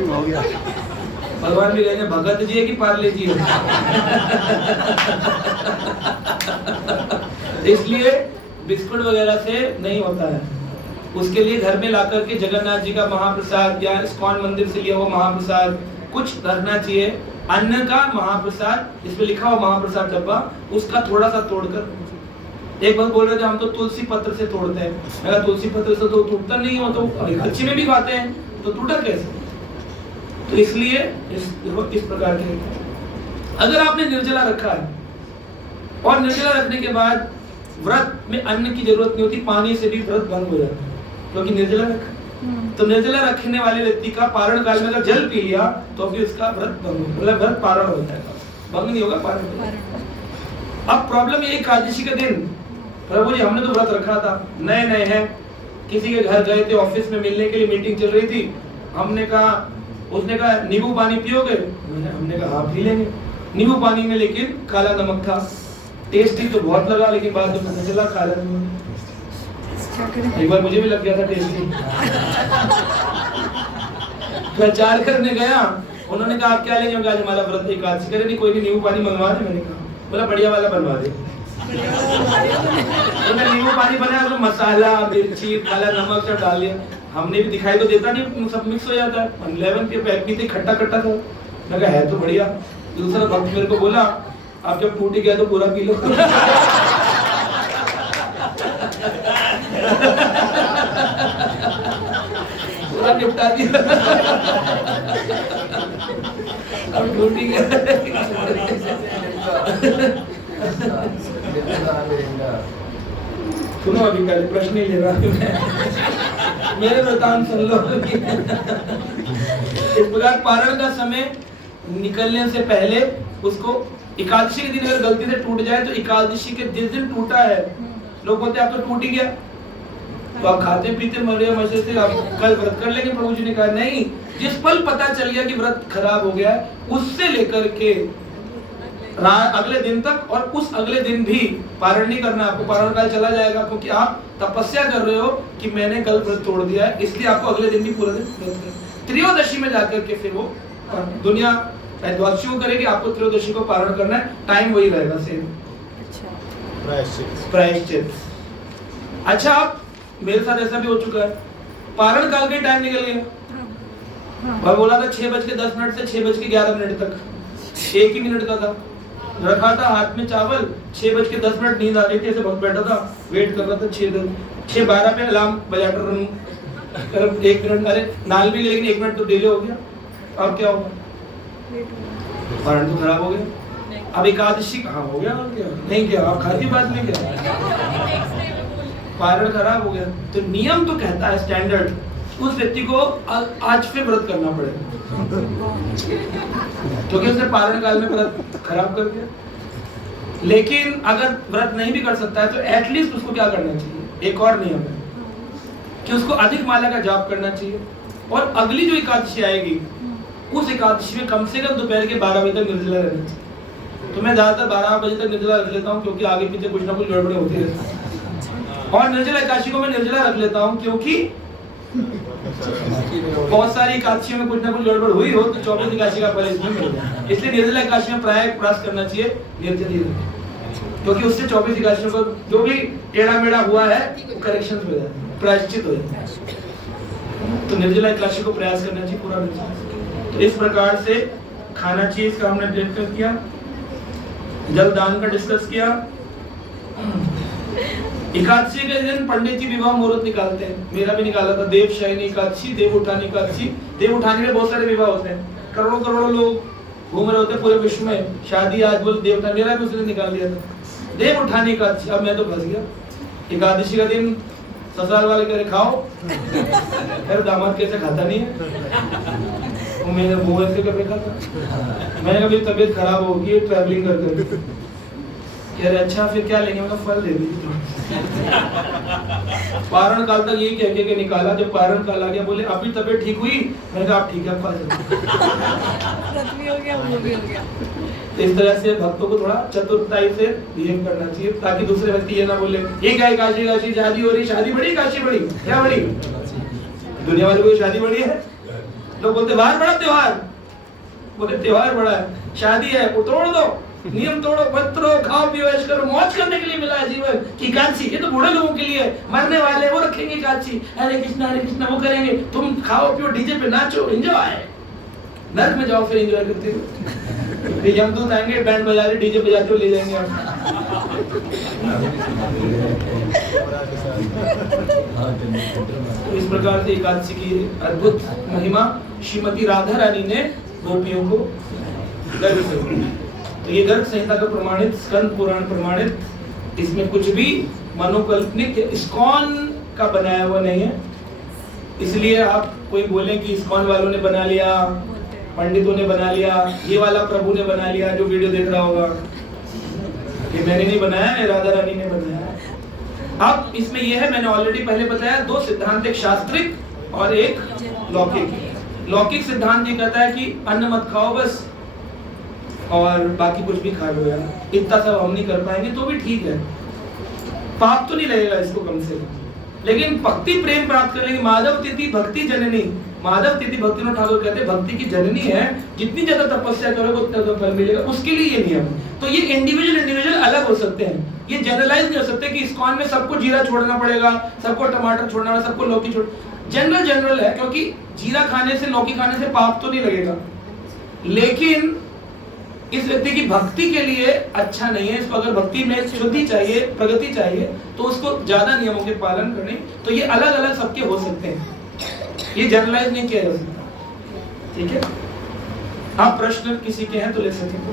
हो गया। भगवान भी कहेंगे भगत जी है कि पार्ले जी है। इसलिए बिस्कुट वगैरह से नहीं होता है। उसके लिए घर में लाकर के जगन्नाथ जी का महाप्रसाद या इस्कॉन मंदिर से लिया हुआ महाप्रसाद कुछ रखना चाहिए। अन्न का महाप्रसाद, इसमें लिखा हुआ महाप्रसाद डब्बा, उसका थोड़ा सा तोड़कर। एक बार बोल रहे थे हम तो तुलसी पत्र से तोड़ते हैं, मैं तुलसी पत्र से तो टूटता नहीं हो, तो कच्ची में भी खाते हैं तो टूटा कैसे? तो इसलिए इस प्रकार के अगर आपने निर्जला रखा है और निर्जला रखने के बाद व्रत में अन्न की जरूरत नहीं होती, पानी से भी व्रत भंग हो जाता है क्योंकि निर्जला रखा। तो निर्जला रखने वाले व्यक्ति का पारण काल में अगर जल पी लिया तो भी उसका व्रत भंग, मतलब व्रत पारण हो जाएगा, भंग नहीं होगा, पारण। अब प्रॉब्लम ये एकादशी के दिन प्रभु जी हमने तो व्रत रखा था, नए नए हैं, किसी के घर गए थे, ऑफिस में मिलने के लिए मीटिंग चल रही थी, हमने कहा, उसने कहा नींबू पानी पियोगे? हमने कहा हाँ पी लेंगे। नींबू पानी में लेकिन काला नमक था, टेस्टी तो बहुत लगा, लेकिन बाद में पता चला काला नमक। एक बार मुझे भी लग गया था टेस्टी। प्रचार करने गया, उन्होंने कहा आप क्या लेंगे? आज हमारा व्रत एकादशी करे, नहीं कोई नहीं नींबू पानी मंगवा दे। मैंने कहा बोला बढ़िया वाला बनवा दे। नींबू पानी बनाया तो मसाला, मिर्ची, काला नमक सब डाल दिया। हमने भी दिखाई तो देता नहीं, सब मिक्स हो जाता है। 11 के पैक भी थे, खट्टा खट्टा था। मैं कहा है तो बढ़िया। दूसरा भक्त मेरे को बोला आप जब टूट गया तो पूरा पी लो। पूरा निपटा दिया। अब टूट ही गया। सुनो अभी पहले प्रश्न ही ले रहा हूँ मेरे वृतांत सुन लो। इस प्रकार पारण का समय निकलने से पहले उसको एकादशी के दिन अगर गलती से टूट जाए तो एकादशी के जिस दिन टूटा है, लोग बोलते हैं आप तो टूट ही गया, तो आप खाते पीते मरे मजे से आप कल व्रत कर लेंगे। प्रभु जी ने कहा नहीं, जिस पल पता चल गया कि व्रत खराब हो गया उससे लेकर के अगले दिन तक और उस अगले दिन भी पारण नहीं करना। आपको पारण काल चला जाएगा क्योंकि आप तपस्या कर रहे हो कि मैंने कल व्रत तोड़ दिया है, इसलिए आपको अगले दिन भी पूरा दिन व्रत करना। त्रयोदशी में जाकर के फिर वो दुनिया द्वादशी को करेगी, आपको त्रयोदशी को पारण करना है, टाइम वही रहेगा सेम। प्रायश्चित। अच्छा, आप मेरे साथ ऐसा भी हो चुका है, पारण काल के टाइम निकल गया और बोला था 6:10 से 6:11 तक, 1 ही मिनट का था, रखा था हाथ में चावल, 6:10 नींद आ रही थी, ऐसे बहुत बैठा था, वेट कर रहा था, 6:12 पे अलार्म बजा कर 1 मिनट, अरे नाल भी, लेकिन 1 मिनट तो डिले हो गया, अब क्या होगा, पारण तो खराब हो गया। अब एकादशी कहाँ हो गया, और क्या नहीं किया, आप खाती बात नहीं किया, पारण खराब हो गया। तो नियम तो कहता है स्टैंडर्ड उस व्यक्ति को आज से व्रत करना पड़ेगा, क्योंकि उसने पारण काल में व्रत खराब कर दिया। लेकिन अगर व्रत नहीं भी कर सकता है तो एटलीस्ट उसको क्या करना चाहिए, एक और नियम है कि उसको अधिक माला का जाप करना चाहिए, और अगली जो एकादशी आएगी उस एकादशी में कम से कम दोपहर के 12 बजे तक निर्जला रहना चाहिए। तो मैं ज्यादातर 12 बजे तक निर्जला रख लेता हूँ, क्योंकि आगे पीछे कुछ ना कुछ गड़बड़े होती है। और निर्जला एकादशी को मैं निर्जला रख लेता हूँ क्योंकि बहुत सारी एकादशियों में कुछ ना कुछ गड़बड़ हुई हो तो 24 एकादशी का फल इसमें मिल जाए। इसलिए निर्जला एकादशी में प्राय प्रयास करना चाहिए निर्जल ही रखें, क्योंकि उससे 24 एकादशियों को जो भी टेढ़ा मेढ़ा हुआ है वो करेक्शन हो जाता है, प्रायश्चित हो जाता है। तो निर्जला एकादशी को प्रयास करना चाहिए पूरा निर्जला। तो इस प्रकार से खाना चाहिए, इसका हमने डिस्कस किया, जल दान का डिस्कस किया। एकादशी के दिन पंडित जी विवाह मुहूर्त निकालते हैं, मेरा भी निकाला था, देव शयनी एकादशी, देव उठानी एकादशी। देव उठानी में बहुत सारे विवाह होते हैं, करोड़ों करोड़ों लोग घूम रहे होते हैं पूरे विश्व में, शादी आज बोल देव उठानी, मेरा भी उसने निकाल दिया था देव उठानी एकादशी। अब मैं तो फंस गया, एकादशी का दिन ससुराल वाले कह रहे खाओ, फिर दामाद कैसे खाता नहीं है, मैंने मुंह ऐसे कर रखा था, मैंने कभी तबीयत खराब होगी ट्रैवलिंग करते, कह रहे अच्छा फिर क्या लेंगे, मैं फल दे दीजिए। पारण काल तक यही कह के निकाला, जब पारण काल आ गया बोले अभी तबीयत ठीक हुई, मैंने कहा आप ठीक है, आप फल हो गया, वो भी हो गया। तो इस तरह से भक्तों को थोड़ा चतुरताई से बिहेव करना चाहिए, ताकि दूसरे व्यक्ति ये ना बोले ये क्या काशी काशी शादी हो रही, शादी बड़ी काशी बड़ी, क्या बड़ी, दुनिया वाले को शादी बड़ी है, लोग बोलते बाहर बड़ा त्योहार, बोले त्योहार बड़ा है, शादी है वो तोड़ दो, नियम तोड़ो, मत रो, खाओ पियो ऐश करो, मौज करने के लिए मिला है जीवन की एकादशी, ये तो बूढ़े लोगों के लिए, मरने वाले वो रखेंगे एकादशी, हरे कृष्णा वो करेंगे, तुम खाओ पियो डीजे पे नाचो, एंजॉय, नर्क में जाओ फिर एंजॉय करते हो, फिर यमदूत आएंगे बैंड बजा रहे डीजे बजाते हुए ले जाएंगे आप। इस प्रकार से एकादशी की अद्भुत महिमा श्रीमती राधा रानी ने गोपियों को गर्भ से, तो ये गर्भ संहिता का प्रमाणित, स्कंद पुराण प्रमाणित, इसमें कुछ भी मनोकल्पनिक इस्कॉन का बनाया हुआ नहीं है। इसलिए आप कोई बोले कि इस्कॉन वालों ने बना लिया, पंडितों ने बना लिया, ये वाला प्रभु ने बना लिया, जो वीडियो देख रहा होगा, ये मैंने नहीं बनाया है, राधा रानी ने बनाया। अब इसमें यह है, मैंने ऑलरेडी पहले बताया, 2 सिद्धांत, एक शास्त्रिक और एक लौकिक। लौकिक सिद्धांत ये कहता है कि अन्न मत खाओ बस, और बाकी कुछ भी खा लो यार, इतना सब हम नहीं कर पाएंगे तो भी ठीक है, पाप तो नहीं लगेगा इसको कम से कम, लेकिन भक्ति प्रेम प्राप्त करेंगे। माधव तिथि भक्ति जननी, माधव तिथि भक्तिनाथ ठाकुर कहते हैं भक्ति की जननी है, जितनी ज्यादा तपस्या करोगे उतना ज्यादा फल मिलेगा, उसके लिए ये नियम। तो ये इंडिविजुअल अलग हो सकते हैं, ये जनरलाइज नहीं हो सकते कि इस्कॉन में सबको जीरा छोड़ना पड़ेगा, सबको टमाटर छोड़ना पड़ेगा, सबको लौकी छोड़, जनरल है, क्योंकि जीरा खाने से, लौकी खाने से पाप तो नहीं लगेगा, लेकिन इस व्यक्ति की भक्ति के लिए अच्छा नहीं है। इसको अगर भक्ति में शुद्धि चाहिए, प्रगति चाहिए, तो उसको ज्यादा नियमों के पालन करने, तो ये अलग अलग सबके हो सकते हैं, ये जनरलाइज नहीं किया जा सकता। ठीक है, आप प्रश्न किसी के हैं तो ले सकते हैं।